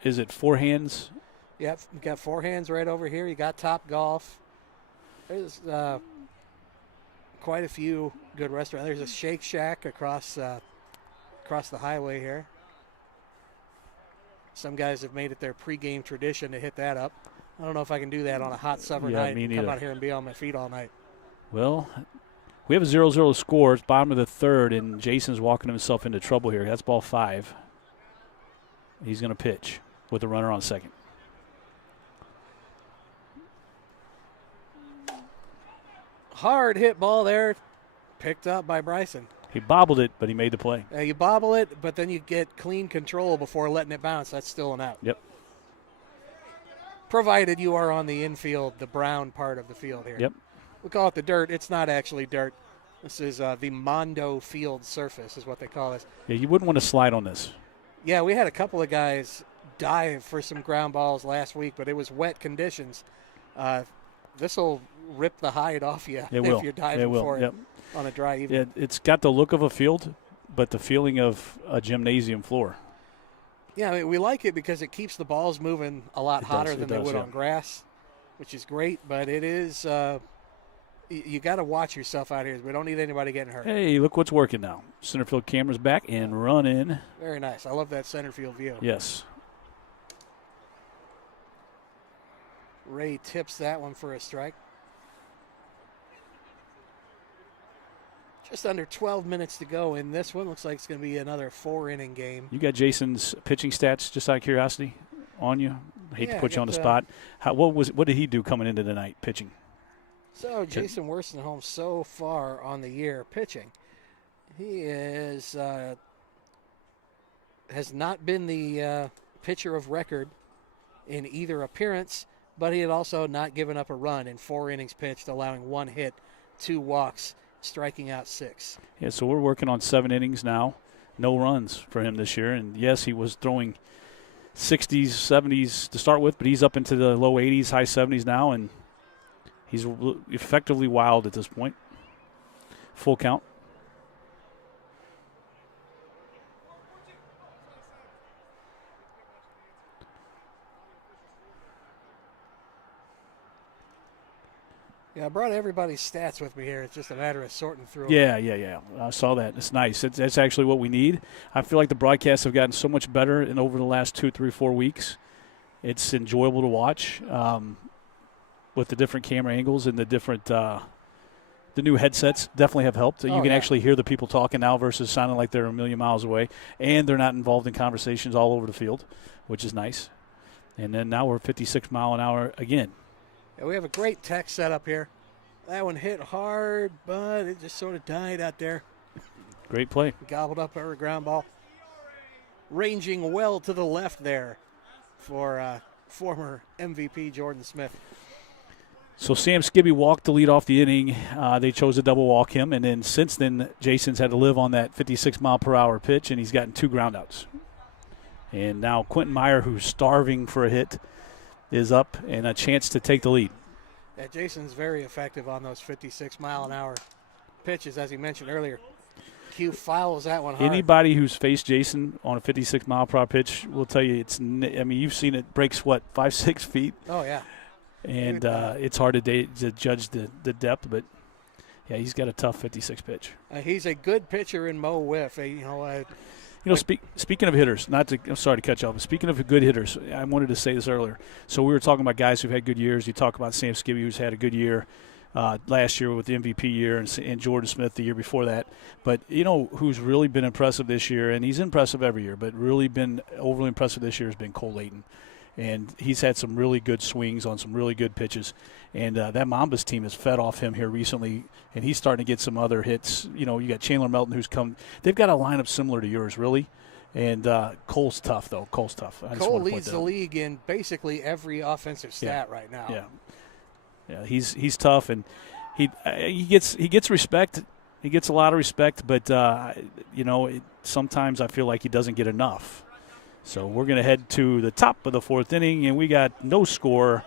hands? Yep, you got 4 hands right over here. You got Top Golf. There's quite a few good restaurants. There's a Shake Shack across the highway here. Some guys have made it their pregame tradition to hit that up. I don't know if I can do that on a hot summer night and come out here and be on my feet all night. Well, we have a 0-0 score. It's bottom of the 3rd, and Jason's walking himself into trouble here. That's ball 5. He's going to pitch with the runner on second. Hard hit ball there, picked up by Bryson. He bobbled it, but he made the play. You bobble it, but then you get clean control before letting it bounce. That's still an out. Yep. Provided you are on the infield, the brown part of the field here. Yep. We call it the dirt. It's not actually dirt. This is the Mondo field surface is what they call this. Yeah, you wouldn't want to slide on this. Yeah, we had a couple of guys dive for some ground balls last week, but it was wet conditions. This will rip the hide off you if you're diving for it on a dry evening. Yeah, it's got the look of a field, but the feeling of a gymnasium floor. Yeah, I mean, we like it because it keeps the balls moving a lot hotter than they would on grass, which is great, but it is you got to watch yourself out here. We don't need anybody getting hurt. Hey, look what's working now. Center field camera's back and running. Very nice. I love that center field view. Yes. Ray tips that one for a strike. Just under 12 minutes to go in this one. Looks like it's going to be another 4-inning game. You got Jason's pitching stats, just out of curiosity, on you? I hate to put you on the spot. What did he do coming into tonight pitching? So Jason Worstenholm so far on the year pitching. He is has not been the pitcher of record in either appearance, but he had also not given up a run in 4 innings pitched, allowing 1 hit, 2 walks, striking out 6. Yeah, so we're working on 7 innings now. No runs for him this year. And, yes, he was throwing 60s, 70s to start with, but he's up into the low 80s, high 70s now, and he's effectively wild at this point. Full count. Yeah, I brought everybody's stats with me here. It's just a matter of sorting through them. Yeah. I saw that. It's nice. That's actually what we need. I feel like the broadcasts have gotten so much better in over the last 2, 3, 4 weeks. It's enjoyable to watch with the different camera angles and the different the new headsets definitely have helped. You can actually hear the people talking now versus sounding like they're a million miles away, and they're not involved in conversations all over the field, which is nice. And then now we're 56 mile an hour again. Yeah, we have a great tech setup here. That one hit hard, but it just sort of died out there. Great play. Gobbled up our ground ball. Ranging well to the left there for former MVP Jordan Smith. So Sam Skibby walked to lead off the inning. They chose to double walk him, and then since then, Jason's had to live on that 56 mile per hour pitch, and he's gotten 2 groundouts. And now Quentin Meyer, who's starving for a hit, is up and a chance to take the lead. Yeah, Jason's very effective on those 56 mile an hour pitches, as he mentioned earlier. Q fouls that one hard. Anybody who's faced Jason on a 56 mile per hour pitch will tell you you've seen it breaks 5, 6 feet. Oh yeah. And it's hard to judge the depth, but yeah, he's got a tough 56 pitch. He's a good pitcher in Mo Wiff. Speaking of hitters, I'm sorry to cut you off, but speaking of good hitters, I wanted to say this earlier. So we were talking about guys who've had good years. You talk about Sam Skibby, who's had a good year last year with the MVP year, and Jordan Smith the year before that. But who's really been impressive this year, and he's impressive every year, but really been overly impressive this year has been Cole Layton. And he's had some really good swings on some really good pitches. And that Mambas team has fed off him here recently, and he's starting to get some other hits. You got Chandler Melton who's come. They've got a lineup similar to yours, really. And Cole's tough, though. Cole's tough. Cole leads the league in basically every offensive stat right now. Yeah, he's tough, and he gets respect. He gets a lot of respect, but sometimes I feel like he doesn't get enough. So we're going to head to the top of the 4th inning, and we got no score.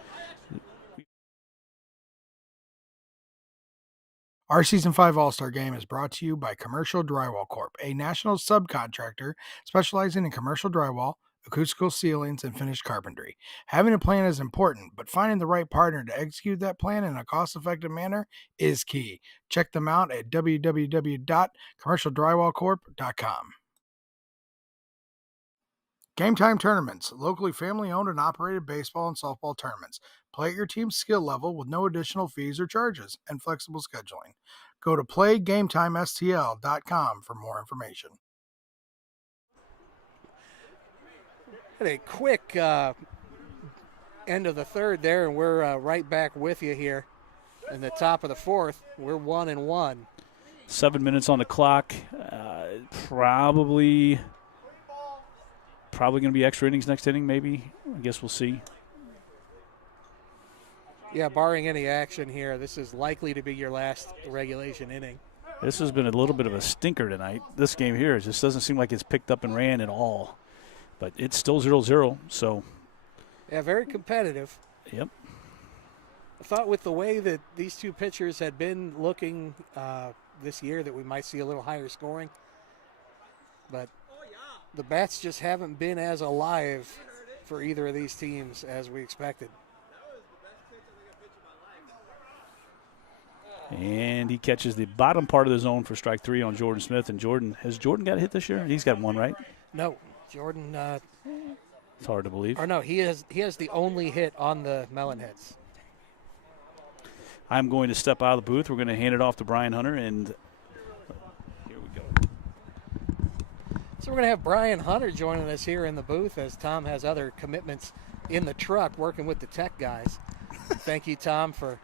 Our Season 5 All-Star Game is brought to you by Commercial Drywall Corp., a national subcontractor specializing in commercial drywall, acoustical ceilings, and finished carpentry. Having a plan is important, but finding the right partner to execute that plan in a cost-effective manner is key. Check them out at www.commercialdrywallcorp.com. Gametime Tournaments, locally family-owned and operated baseball and softball tournaments. Play at your team's skill level with no additional fees or charges and flexible scheduling. Go to playgametimestl.com for more information. Had a quick end of the 3rd there, and we're right back with you here in the top of the 4th. We're 1-1. 7 minutes on the clock. Probably going to be extra innings next inning, maybe. I guess we'll see. Yeah, barring any action here, this is likely to be your last regulation inning. This has been a little bit of a stinker tonight. This game here, it just doesn't seem like it's picked up and ran at all. But it's still 0-0, so. Yeah, very competitive. Yep. I thought with the way that these two pitchers had been looking this year that we might see a little higher scoring. But the bats just haven't been as alive for either of these teams as we expected. And he catches the bottom part of the zone for strike 3 on Jordan Smith. And has Jordan got a hit this year? He's got one, right? No, Jordan. It's hard to believe. Or no, he has the only hit on the Melonheads. I'm going to step out of the booth. We're going to hand it off to Brian Hunter, and So we're going to have Brian Hunter joining us here in the booth as Tom has other commitments in the truck working with the tech guys. Thank you, Tom, for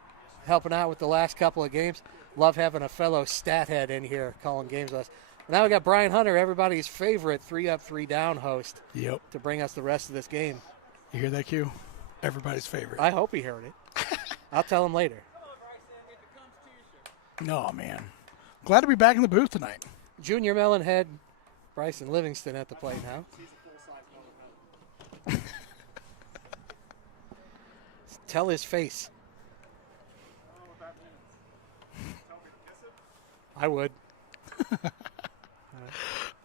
helping out with the last couple of games. Love having a fellow stat head in here calling games with us. Now we got Brian Hunter, everybody's favorite 3-up, 3-down host. Yep. To bring us the rest of this game. You hear that, Q? Everybody's favorite. I hope he heard it. I'll tell him later. No, man. Glad to be back in the booth tonight. Junior Melonhead, Bryson Livingston at the plate now. Tell his face. I would.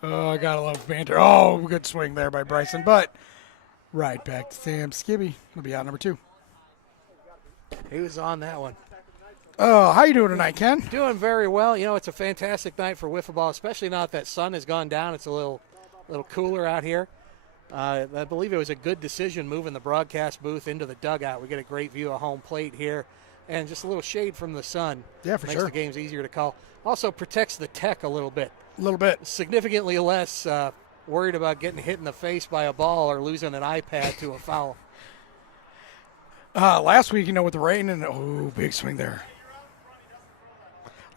Oh, I gotta love banter. Oh, good swing there by Bryson, but right back to Sam Skibby. He'll be out number 2. He was on that one. Oh, how you doing tonight, Ken? Doing very well. You know, it's a fantastic night for wiffle ball, especially now that sun has gone down. It's a little cooler out here. I believe it was a good decision moving the broadcast booth into the dugout. We get a great view of home plate here, and just a little shade from the sun. Yeah, for makes sure. the games easier to call. Also protects the tech a little bit. A little bit. Significantly less worried about getting hit in the face by a ball or losing an iPad to a foul. Last week, with the rain and big swing there.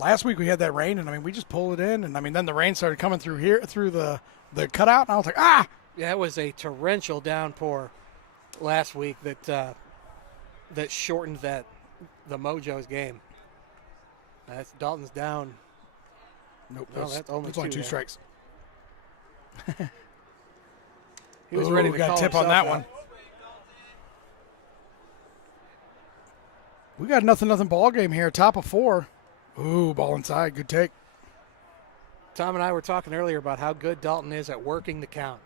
Last week we had that rain, and we just pulled it in, and then the rain started coming through here through the cutout, and I was like, ah! Yeah, it was a torrential downpour last week that shortened the Mojo's game. That's Dalton's down. Nope, No, that's only only two there. strikes. He was ready to got call a tip on himself that out. one. We got a nothing ball game here, top of 4. Ooh, ball inside, good take. Tom and I were talking earlier about how good Dalton is at working the count,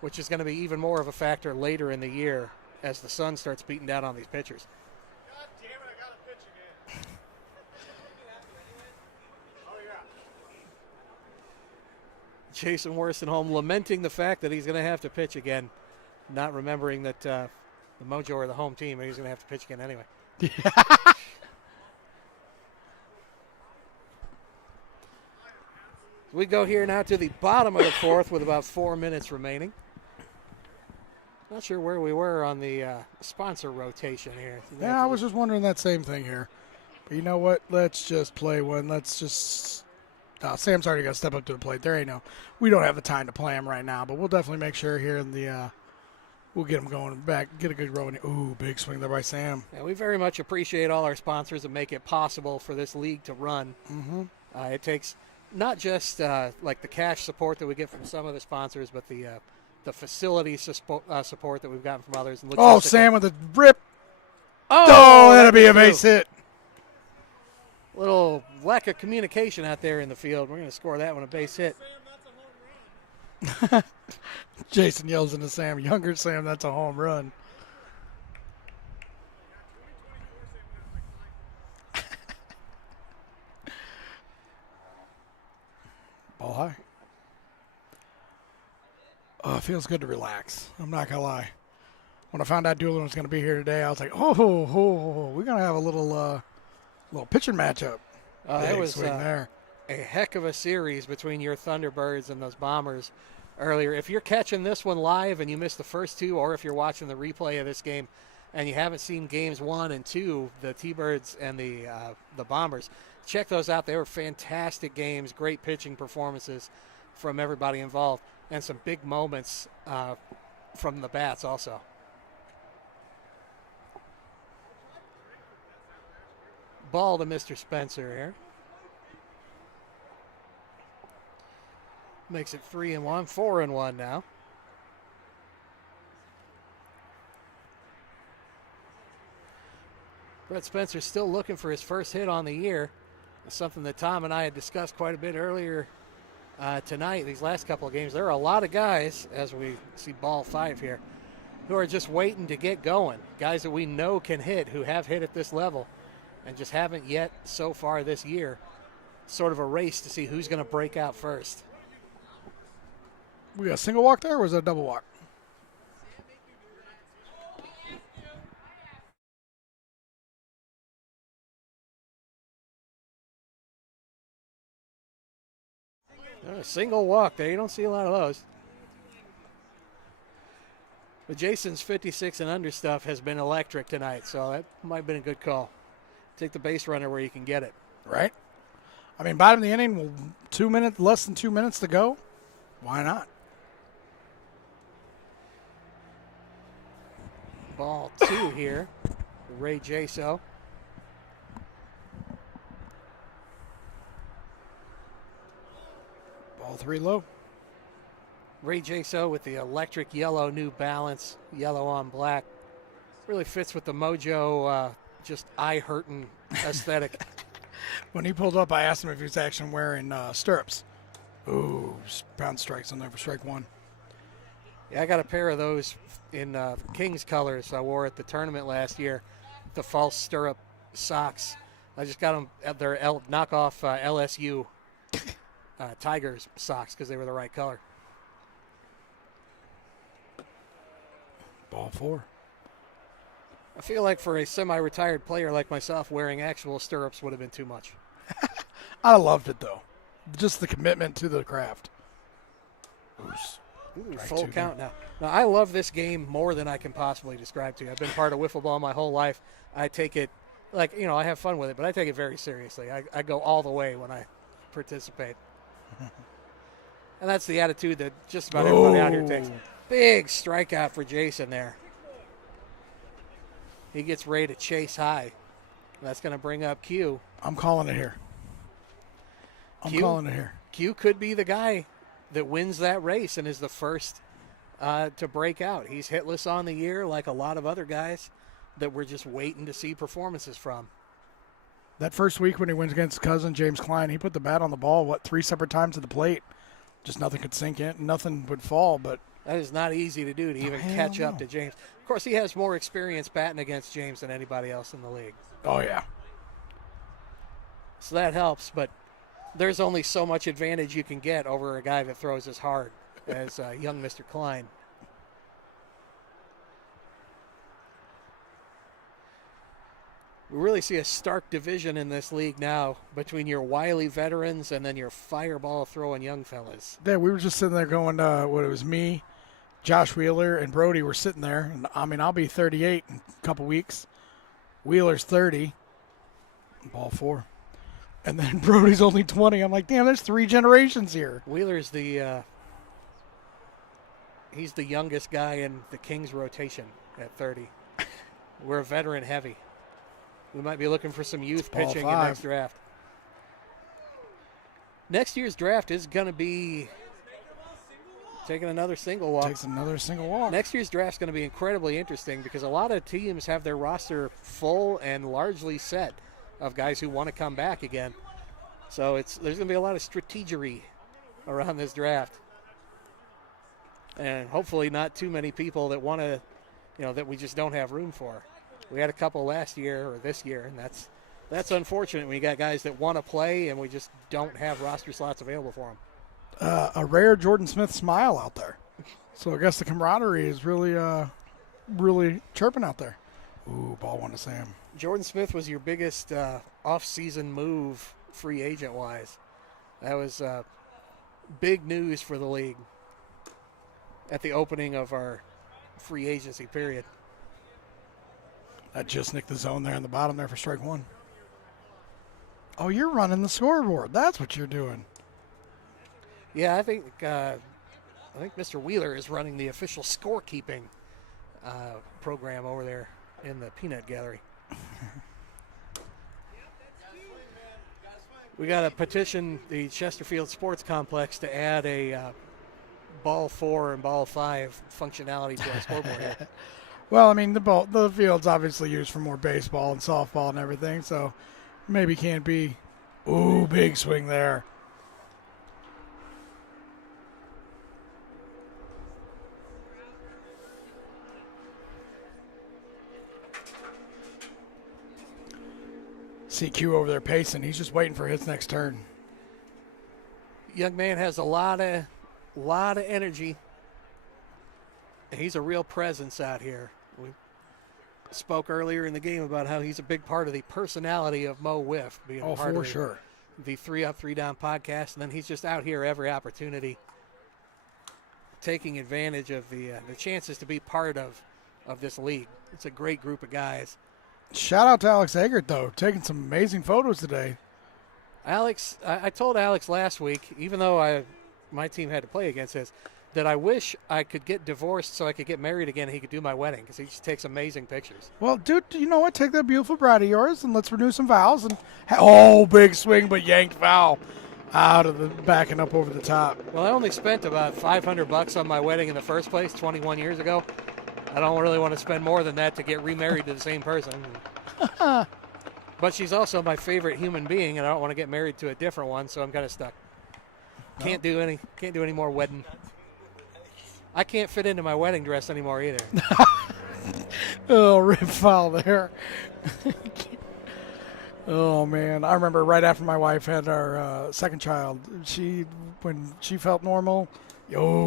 which is going to be even more of a factor later in the year as the sun starts beating down on these pitchers. God damn it, I got to pitch again. Oh, yeah. Jason Worstenholm lamenting the fact that he's going to have to pitch again, not remembering that the Mojo are the home team and he's going to have to pitch again anyway. We go here now to the bottom of the 4th with about 4 minutes remaining. Not sure where we were on the sponsor rotation here. Yeah, I was just wondering that same thing here. But you know what? Let's just play one. Let's just Sam's already got to step up to the plate. We don't have the time to play him right now, but we'll definitely make sure here in the we'll get him going back, get a good rolling. Ooh, big swing there by Sam. Yeah, we very much appreciate all our sponsors that make it possible for this league to run. Mm-hmm. It takes not just like the cash support that we get from some of the sponsors, but the facility support that we've gotten from others. And Oh, Sam with a rip. Oh, that'll be a too. base hit. Little lack of communication out there in the field. We're going to score that one a base hit. Jason yells into Sam, younger Sam, that's a home run. Ball high. Oh, it feels good to relax. I'm not going to lie. When I found out Doolin was going to be here today, I was like, we're going to have a little pitching matchup. That was swing there. a heck of a series between your Thunderbirds and those Bombers earlier. If you're catching this one live and you missed the first two, or if you're watching the replay of this game and you haven't seen games 1 and 2, the T-Birds and the Bombers, check those out. They were fantastic games, great pitching performances from everybody involved, and some big moments from the bats also. Ball to Mr. Spencer here. Makes it 3-1, 4-1 now. Brett Spencer's still looking for his first hit on the year. It's something that Tom and I had discussed quite a bit earlier tonight, these last couple of games. There are a lot of guys, as we see ball 5 here, who are just waiting to get going. Guys that we know can hit, who have hit at this level, and just haven't yet so far this year. Sort of a race to see who's going to break out first. We got a single walk there, or was that a double walk? A single walk there. You don't see a lot of those. But Jason's 56 and under stuff has been electric tonight, so that might have been a good call. Take the base runner where you can get it. Right? I mean, bottom of the inning, less than 2 minutes to go. Why not? Ball 2 here. Ray Jaso. Ball 3 low. Ray Jaso with the electric yellow New Balance, yellow on black. Really fits with the Mojo, just eye-hurting aesthetic. When he pulled up, I asked him if he was actually wearing stirrups. Ooh, pound strikes on there for strike one. Yeah, I got a pair of those in Kings colors I wore at the tournament last year, the false stirrup socks. I just got them at their knockoff LSU Tigers socks because they were the right color. Ball 4. I feel like for a semi-retired player like myself, wearing actual stirrups would have been too much. I loved it, though. Just the commitment to the craft. Ooh, full count now. Now, I love this game more than I can possibly describe to you. I've been part of Wiffle Ball my whole life. I take it, I have fun with it, but I take it very seriously. I go all the way when I participate. And that's the attitude that just about everybody out here takes. Big strikeout for Jason there. He gets Ray to chase high. That's going to bring up Q. I'm calling it here. Q could be the guy that wins that race and is the first to break out. He's hitless on the year like a lot of other guys that we're just waiting to see performances from. That first week when he wins against his cousin, James Klein, he put the bat on the ball, 3 separate times at the plate. Just nothing could sink in. Nothing would fall, but that is not easy to do, to even catch up to James. Of course, he has more experience batting against James than anybody else in the league. Oh, yeah. So that helps, but there's only so much advantage you can get over a guy that throws as hard as young Mr. Klein. We really see a stark division in this league now between your wily veterans and then your fireball throwing young fellas. Yeah, we were just sitting there going, it was me, Josh Wheeler, and Brody were sitting there. And, I mean, I'll be 38 in a couple weeks. Wheeler's 30. Ball 4. And then Brody's only 20. I'm like, damn, there's 3 generations here. Wheeler's he's the youngest guy in the Kings rotation at 30. We're a veteran heavy. We might be looking for some youth pitching in next draft. Next year's draft is going to be taking another single walk. Takes another single walk. Next year's draft is going to be incredibly interesting because a lot of teams have their roster full and largely set of guys who want to come back again. So there's going to be a lot of strategery around this draft. And hopefully not too many people that want to, that we just don't have room for. We had a couple last year or this year, and that's unfortunate when you got guys that want to play and we just don't have roster slots available for them. A rare Jordan Smith smile out there. So I guess the camaraderie is really, really chirping out there. Ooh, ball 1 to Sam. Jordan Smith was your biggest off-season move free agent-wise. That was big news for the league at the opening of our free agency period. That just nicked the zone there on the bottom there for strike 1. Oh, you're running the scoreboard. That's what you're doing. Yeah, I think Mr. Wheeler is running the official scorekeeping program over there in the peanut gallery. We got to petition the Chesterfield Sports Complex to add a ball 4 and ball 5 functionality to our scoreboard here. Well, I mean, the field's obviously used for more baseball and softball and everything, so maybe can't be. Ooh, big swing there. CQ over there pacing. He's just waiting for his next turn. Young man has a lot of energy. He's a real presence out here. We spoke earlier in the game about how he's a big part of the personality of Mo Wiff, being part of the the 3 Up, 3 Down podcast, and then he's just out here every opportunity, taking advantage of the chances to be part of this league. It's a great group of guys. Shout out to Alex Eggert, though, taking some amazing photos today. Alex, I told Alex last week, even though my team had to play against his, that I wish I could get divorced so I could get married again and he could do my wedding, because he just takes amazing pictures. Well, dude, you know what? Take that beautiful bride of yours and let's renew some vows. And big swing, but yanked foul out of the backing up over the top. Well, I only spent about $500 on my wedding in the first place 21 years ago. I don't really want to spend more than that to get remarried to the same person. But she's also my favorite human being, and I don't want to get married to a different one, so I'm kind of stuck. Can't do any more wedding. I can't fit into my wedding dress anymore either. Oh, rip foul there. Oh, man. I remember right after my wife had our second child, when she felt normal,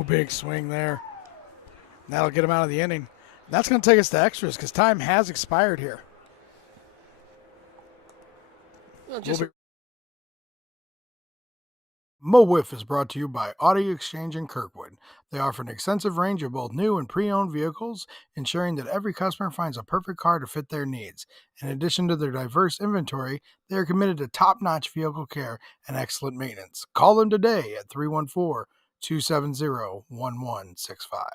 big swing there. That'll get him out of the inning. That's going to take us to extras because time has expired here. Well, Mo WIFF is brought to you by Audi Exchange in Kirkwood. They offer an extensive range of both new and pre-owned vehicles, ensuring that every customer finds a perfect car to fit their needs. In addition to their diverse inventory, they are committed to top-notch vehicle care and excellent maintenance. Call them today at 314-270-1165.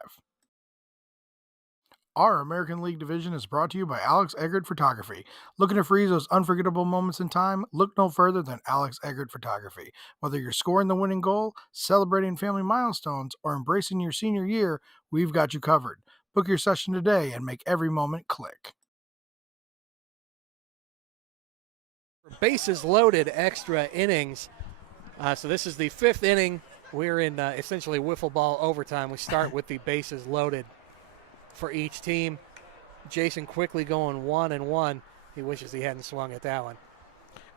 Our American League division is brought to you by Alex Eggert Photography. Looking to freeze those unforgettable moments in time? Look no further than Alex Eggert Photography. Whether you're scoring the winning goal, celebrating family milestones, or embracing your senior year, we've got you covered. Book your session today and make every moment click. Bases loaded extra innings. So this is the 5th inning. We're in essentially wiffle ball overtime. We start with the bases loaded for each team. Jason quickly going 1-1. He wishes he hadn't swung at that one.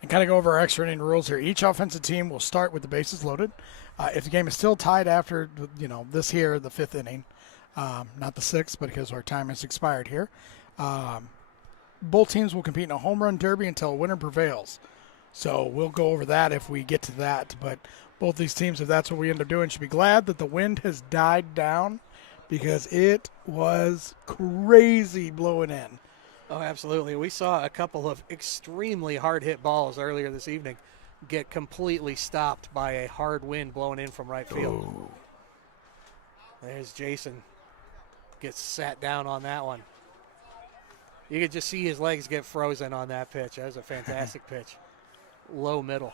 And kind of go over our extra inning rules here. Each offensive team will start with the bases loaded. If the game is still tied after, this here, the 5th inning, not the 6th, but because our time has expired here, both teams will compete in a home run derby until a winner prevails. So we'll go over that if we get to that. But both these teams, if that's what we end up doing, should be glad that the wind has died down, because it was crazy blowing in. Oh, absolutely. We saw a couple of extremely hard-hit balls earlier this evening get completely stopped by a hard wind blowing in from right field. Ooh. There's Jason. Gets sat down on that one. You could just see his legs get frozen on that pitch. That was a fantastic pitch. Low middle.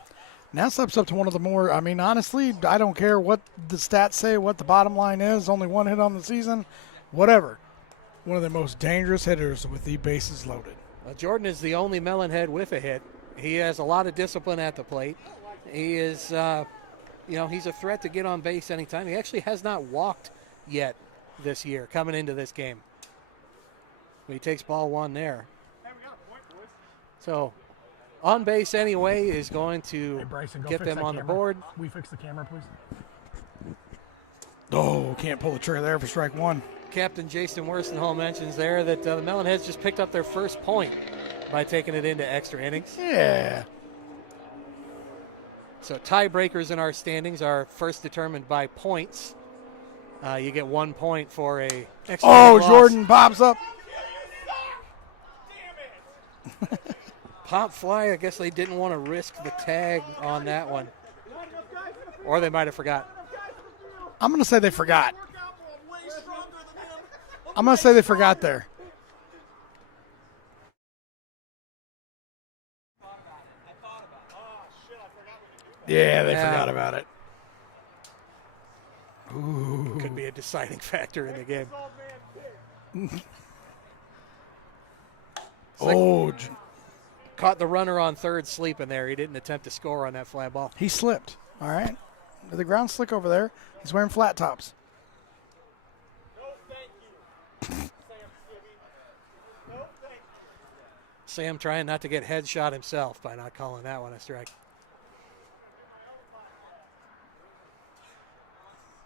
Now steps up to one of the more, honestly, I don't care what the stats say, what the bottom line is, only one hit on the season, whatever. One of the most dangerous hitters with the bases loaded. Jordan is the only Melonhead with a hit. He has a lot of discipline at the plate. He is, he's a threat to get on base anytime. He actually has not walked yet this year coming into this game. But he takes ball 1 there. So, on base anyway is going to Bryson, get them on the board. We fix the camera, please. Oh, can't pull the trigger there for strike 1. Captain Jason Worstenhall mentions there that the Melonheads just picked up their first point by taking it into extra innings. Yeah. So tiebreakers in our standings are first determined by points. You get 1 point for a extra loss. Jordan pops up. Pop fly, I guess they didn't want to risk the tag on that one. Or they might have forgot. I'm going to say they forgot. I'm going to say they forgot there. Yeah, they forgot about it. Ooh. Could be a deciding factor in the game. Caught the runner on third sleeping there. He didn't attempt to score on that fly ball. He slipped. All right. The ground's slick over there. He's wearing flat tops. Sam trying not to get headshot himself by not calling that one a strike.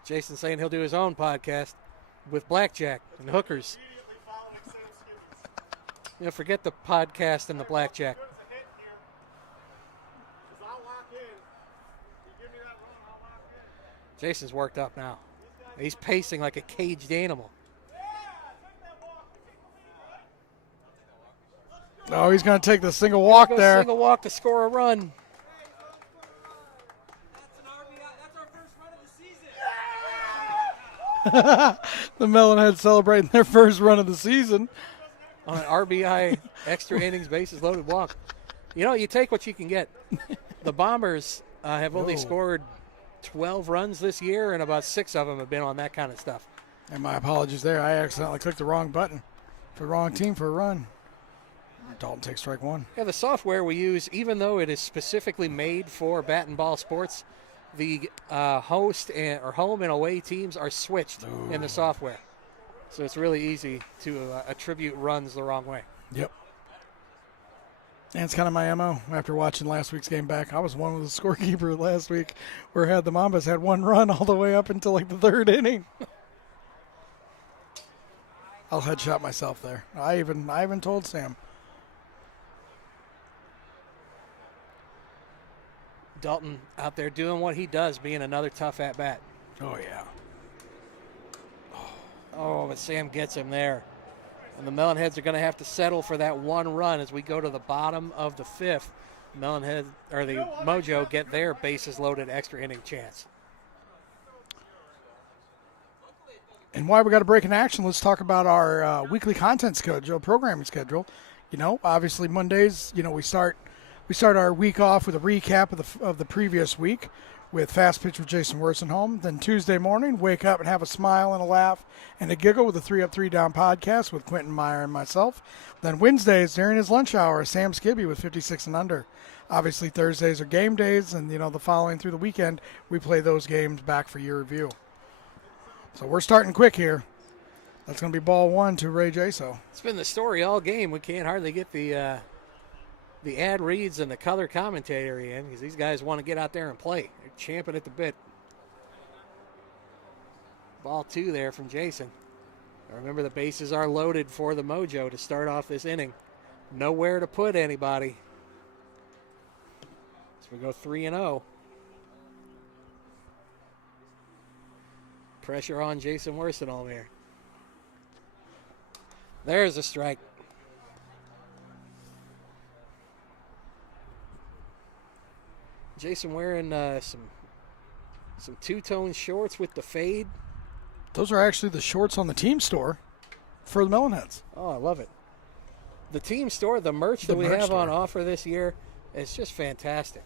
Jason saying he'll do his own podcast with blackjack and hookers. Forget the podcast and the blackjack. Jason's worked up now. He's pacing like a caged animal. Oh, he's going to take the single walk Goes there. Single walk to score a run. The Melonheads celebrating their first run of the season. On an RBI extra innings bases loaded walk. You know, you take what you can get. The Bombers have only scored 12 runs this year, and about 6 of them have been on that kind of stuff. And my apologies there. I accidentally clicked the wrong button for the wrong team for a run. Dalton takes strike one. Yeah, the software we use, even though it is specifically made for bat and ball sports, the host or home and away teams are switched in the software. So it's really easy to attribute runs the wrong way. Yep. And it's kind of my MO after watching last week's game back. I was one with the scorekeeper last week where the Mambas had 1 run all the way up until like the 3rd inning. I'll headshot myself there. I even told Sam. Dalton out there doing what he does, being another tough at-bat. Oh, yeah. Oh, but Sam gets him there. And the Melonheads are going to have to settle for that 1 run as we go to the bottom of the 5th. The Mojo get their bases loaded extra inning chance. And while we got a break in action, let's talk about our weekly content schedule, programming schedule. You know, obviously Mondays, you know, we start our week off with a recap of the previous week with Fastpitch with Jason Worsenholm. Then Tuesday morning, wake up and have a smile and a laugh and a giggle with the 3 Up 3 Down podcast with Quentin Meyer and myself. Then Wednesdays, during his lunch hour, Sam Skibby with 56 and Under. Obviously Thursdays are game days, and, you know, the following through the weekend, we play those games back for your review. So we're starting quick here. That's going to be ball 1 to Ray Jaso. It's been the story all game. We can't hardly get the ad reads and the color commentary in because these guys want to get out there and play. They're champing at the bit. Ball 2 there from Jason. Remember, the bases are loaded for the Mojo to start off this inning. Nowhere to put anybody. So we go 3-0. Pressure on Jason Worsenholm here. There's a strike. Jason wearing some two-tone shorts with the fade. Those are actually the shorts on the team store for the Melonheads. Oh, I love it. The team store, the merch that we have on offer this year is just fantastic.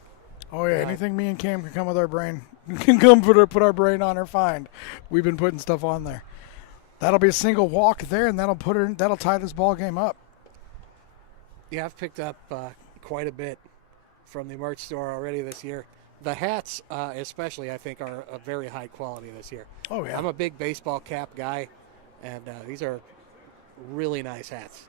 Oh, yeah. Anything me and Cam can come with our brain, can come put our brain on or find. We've been putting stuff on there. That'll be a single walk there, and that'll tie this ball game up. Yeah, I've picked up quite a bit from the merch store already this year. The hats, especially, I think, are of very high quality this year. Oh, yeah. I'm a big baseball cap guy, and these are really nice hats.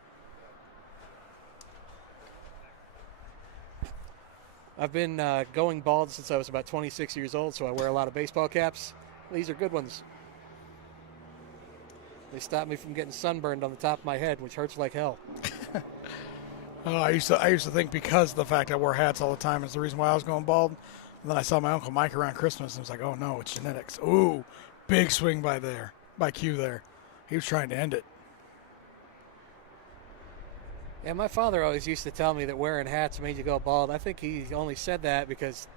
I've been going bald since I was about 26 years old, so I wear a lot of baseball caps. These are good ones. They stop me from getting sunburned on the top of my head, which hurts like hell. Oh, I used to think because of the fact I wore hats all the time is the reason why I was going bald. And then I saw my Uncle Mike around Christmas, and I was like, oh, no, it's genetics. Ooh, big swing by Q there. He was trying to end it. Yeah, my father always used to tell me that wearing hats made you go bald. I think he only said that because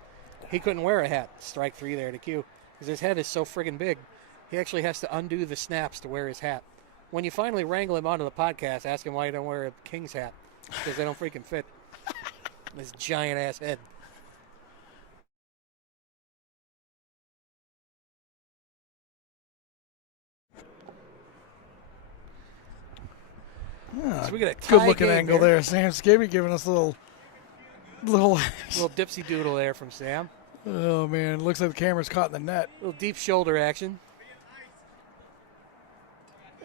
he couldn't wear a hat. Strike 3 there to Q. Because his head is so friggin' big. He actually has to undo the snaps to wear his hat. When you finally wrangle him onto the podcast, ask him why you don't wear a King's hat. Because they don't freaking fit. This giant-ass head. Yeah, So we got a tie good-looking game angle here. there. Sam Skibby giving us a little. Little dipsy doodle there from Sam. Oh, man. Looks like the camera's caught in the net. Little deep shoulder action.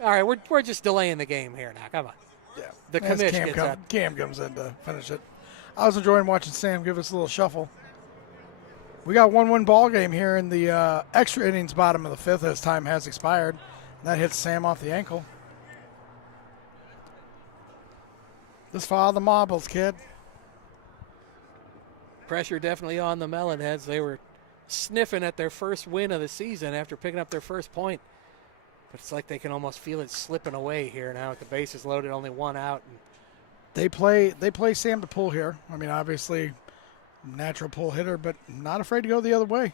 All right, we're just delaying the game here now. Come on. Yeah. The As commish gets up. Cam comes in to finish it. I was enjoying watching Sam give us a little shuffle. We got 1-1 ball game here in the extra innings bottom of the 5th as time has expired. That hits Sam off the ankle. Just follow the marbles, kid. Pressure definitely on the Melonheads. They were sniffing at their first win of the season after picking up their first point. But it's like they can almost feel it slipping away here now with the bases loaded, only one out. And They play Sam to pull here. I mean, obviously, natural pull hitter, but not afraid to go the other way.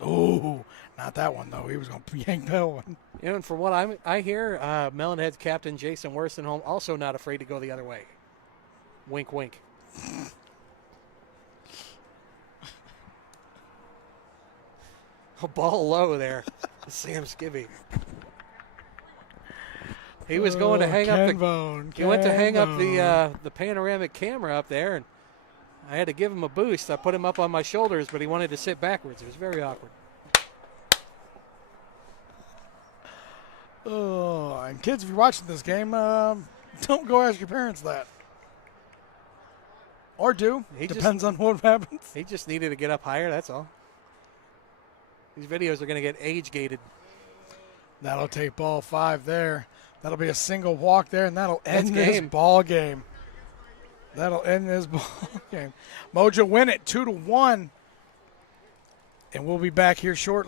Ooh, not that one, though. He was going to yank that one. you know, and from what I hear, Melonheads captain Jason Worstenholm also not afraid to go the other way. Wink, wink. A ball low there, Sam Skibby. He was going to hang up he went to hang up the panoramic camera up there, and I had to give him a boost. I put him up on my shoulders, but he wanted to sit backwards. It was very awkward. Oh, and kids, if you're watching this game, don't go ask your parents that. Or do. Depends on what happens. He just needed to get up higher, that's all. These videos are going to get age-gated. That'll take ball 5 there. That'll be a single walk there, and that'll end this game. ball game. That'll end this ball game. Mojo win it 2-1. And we'll be back here shortly.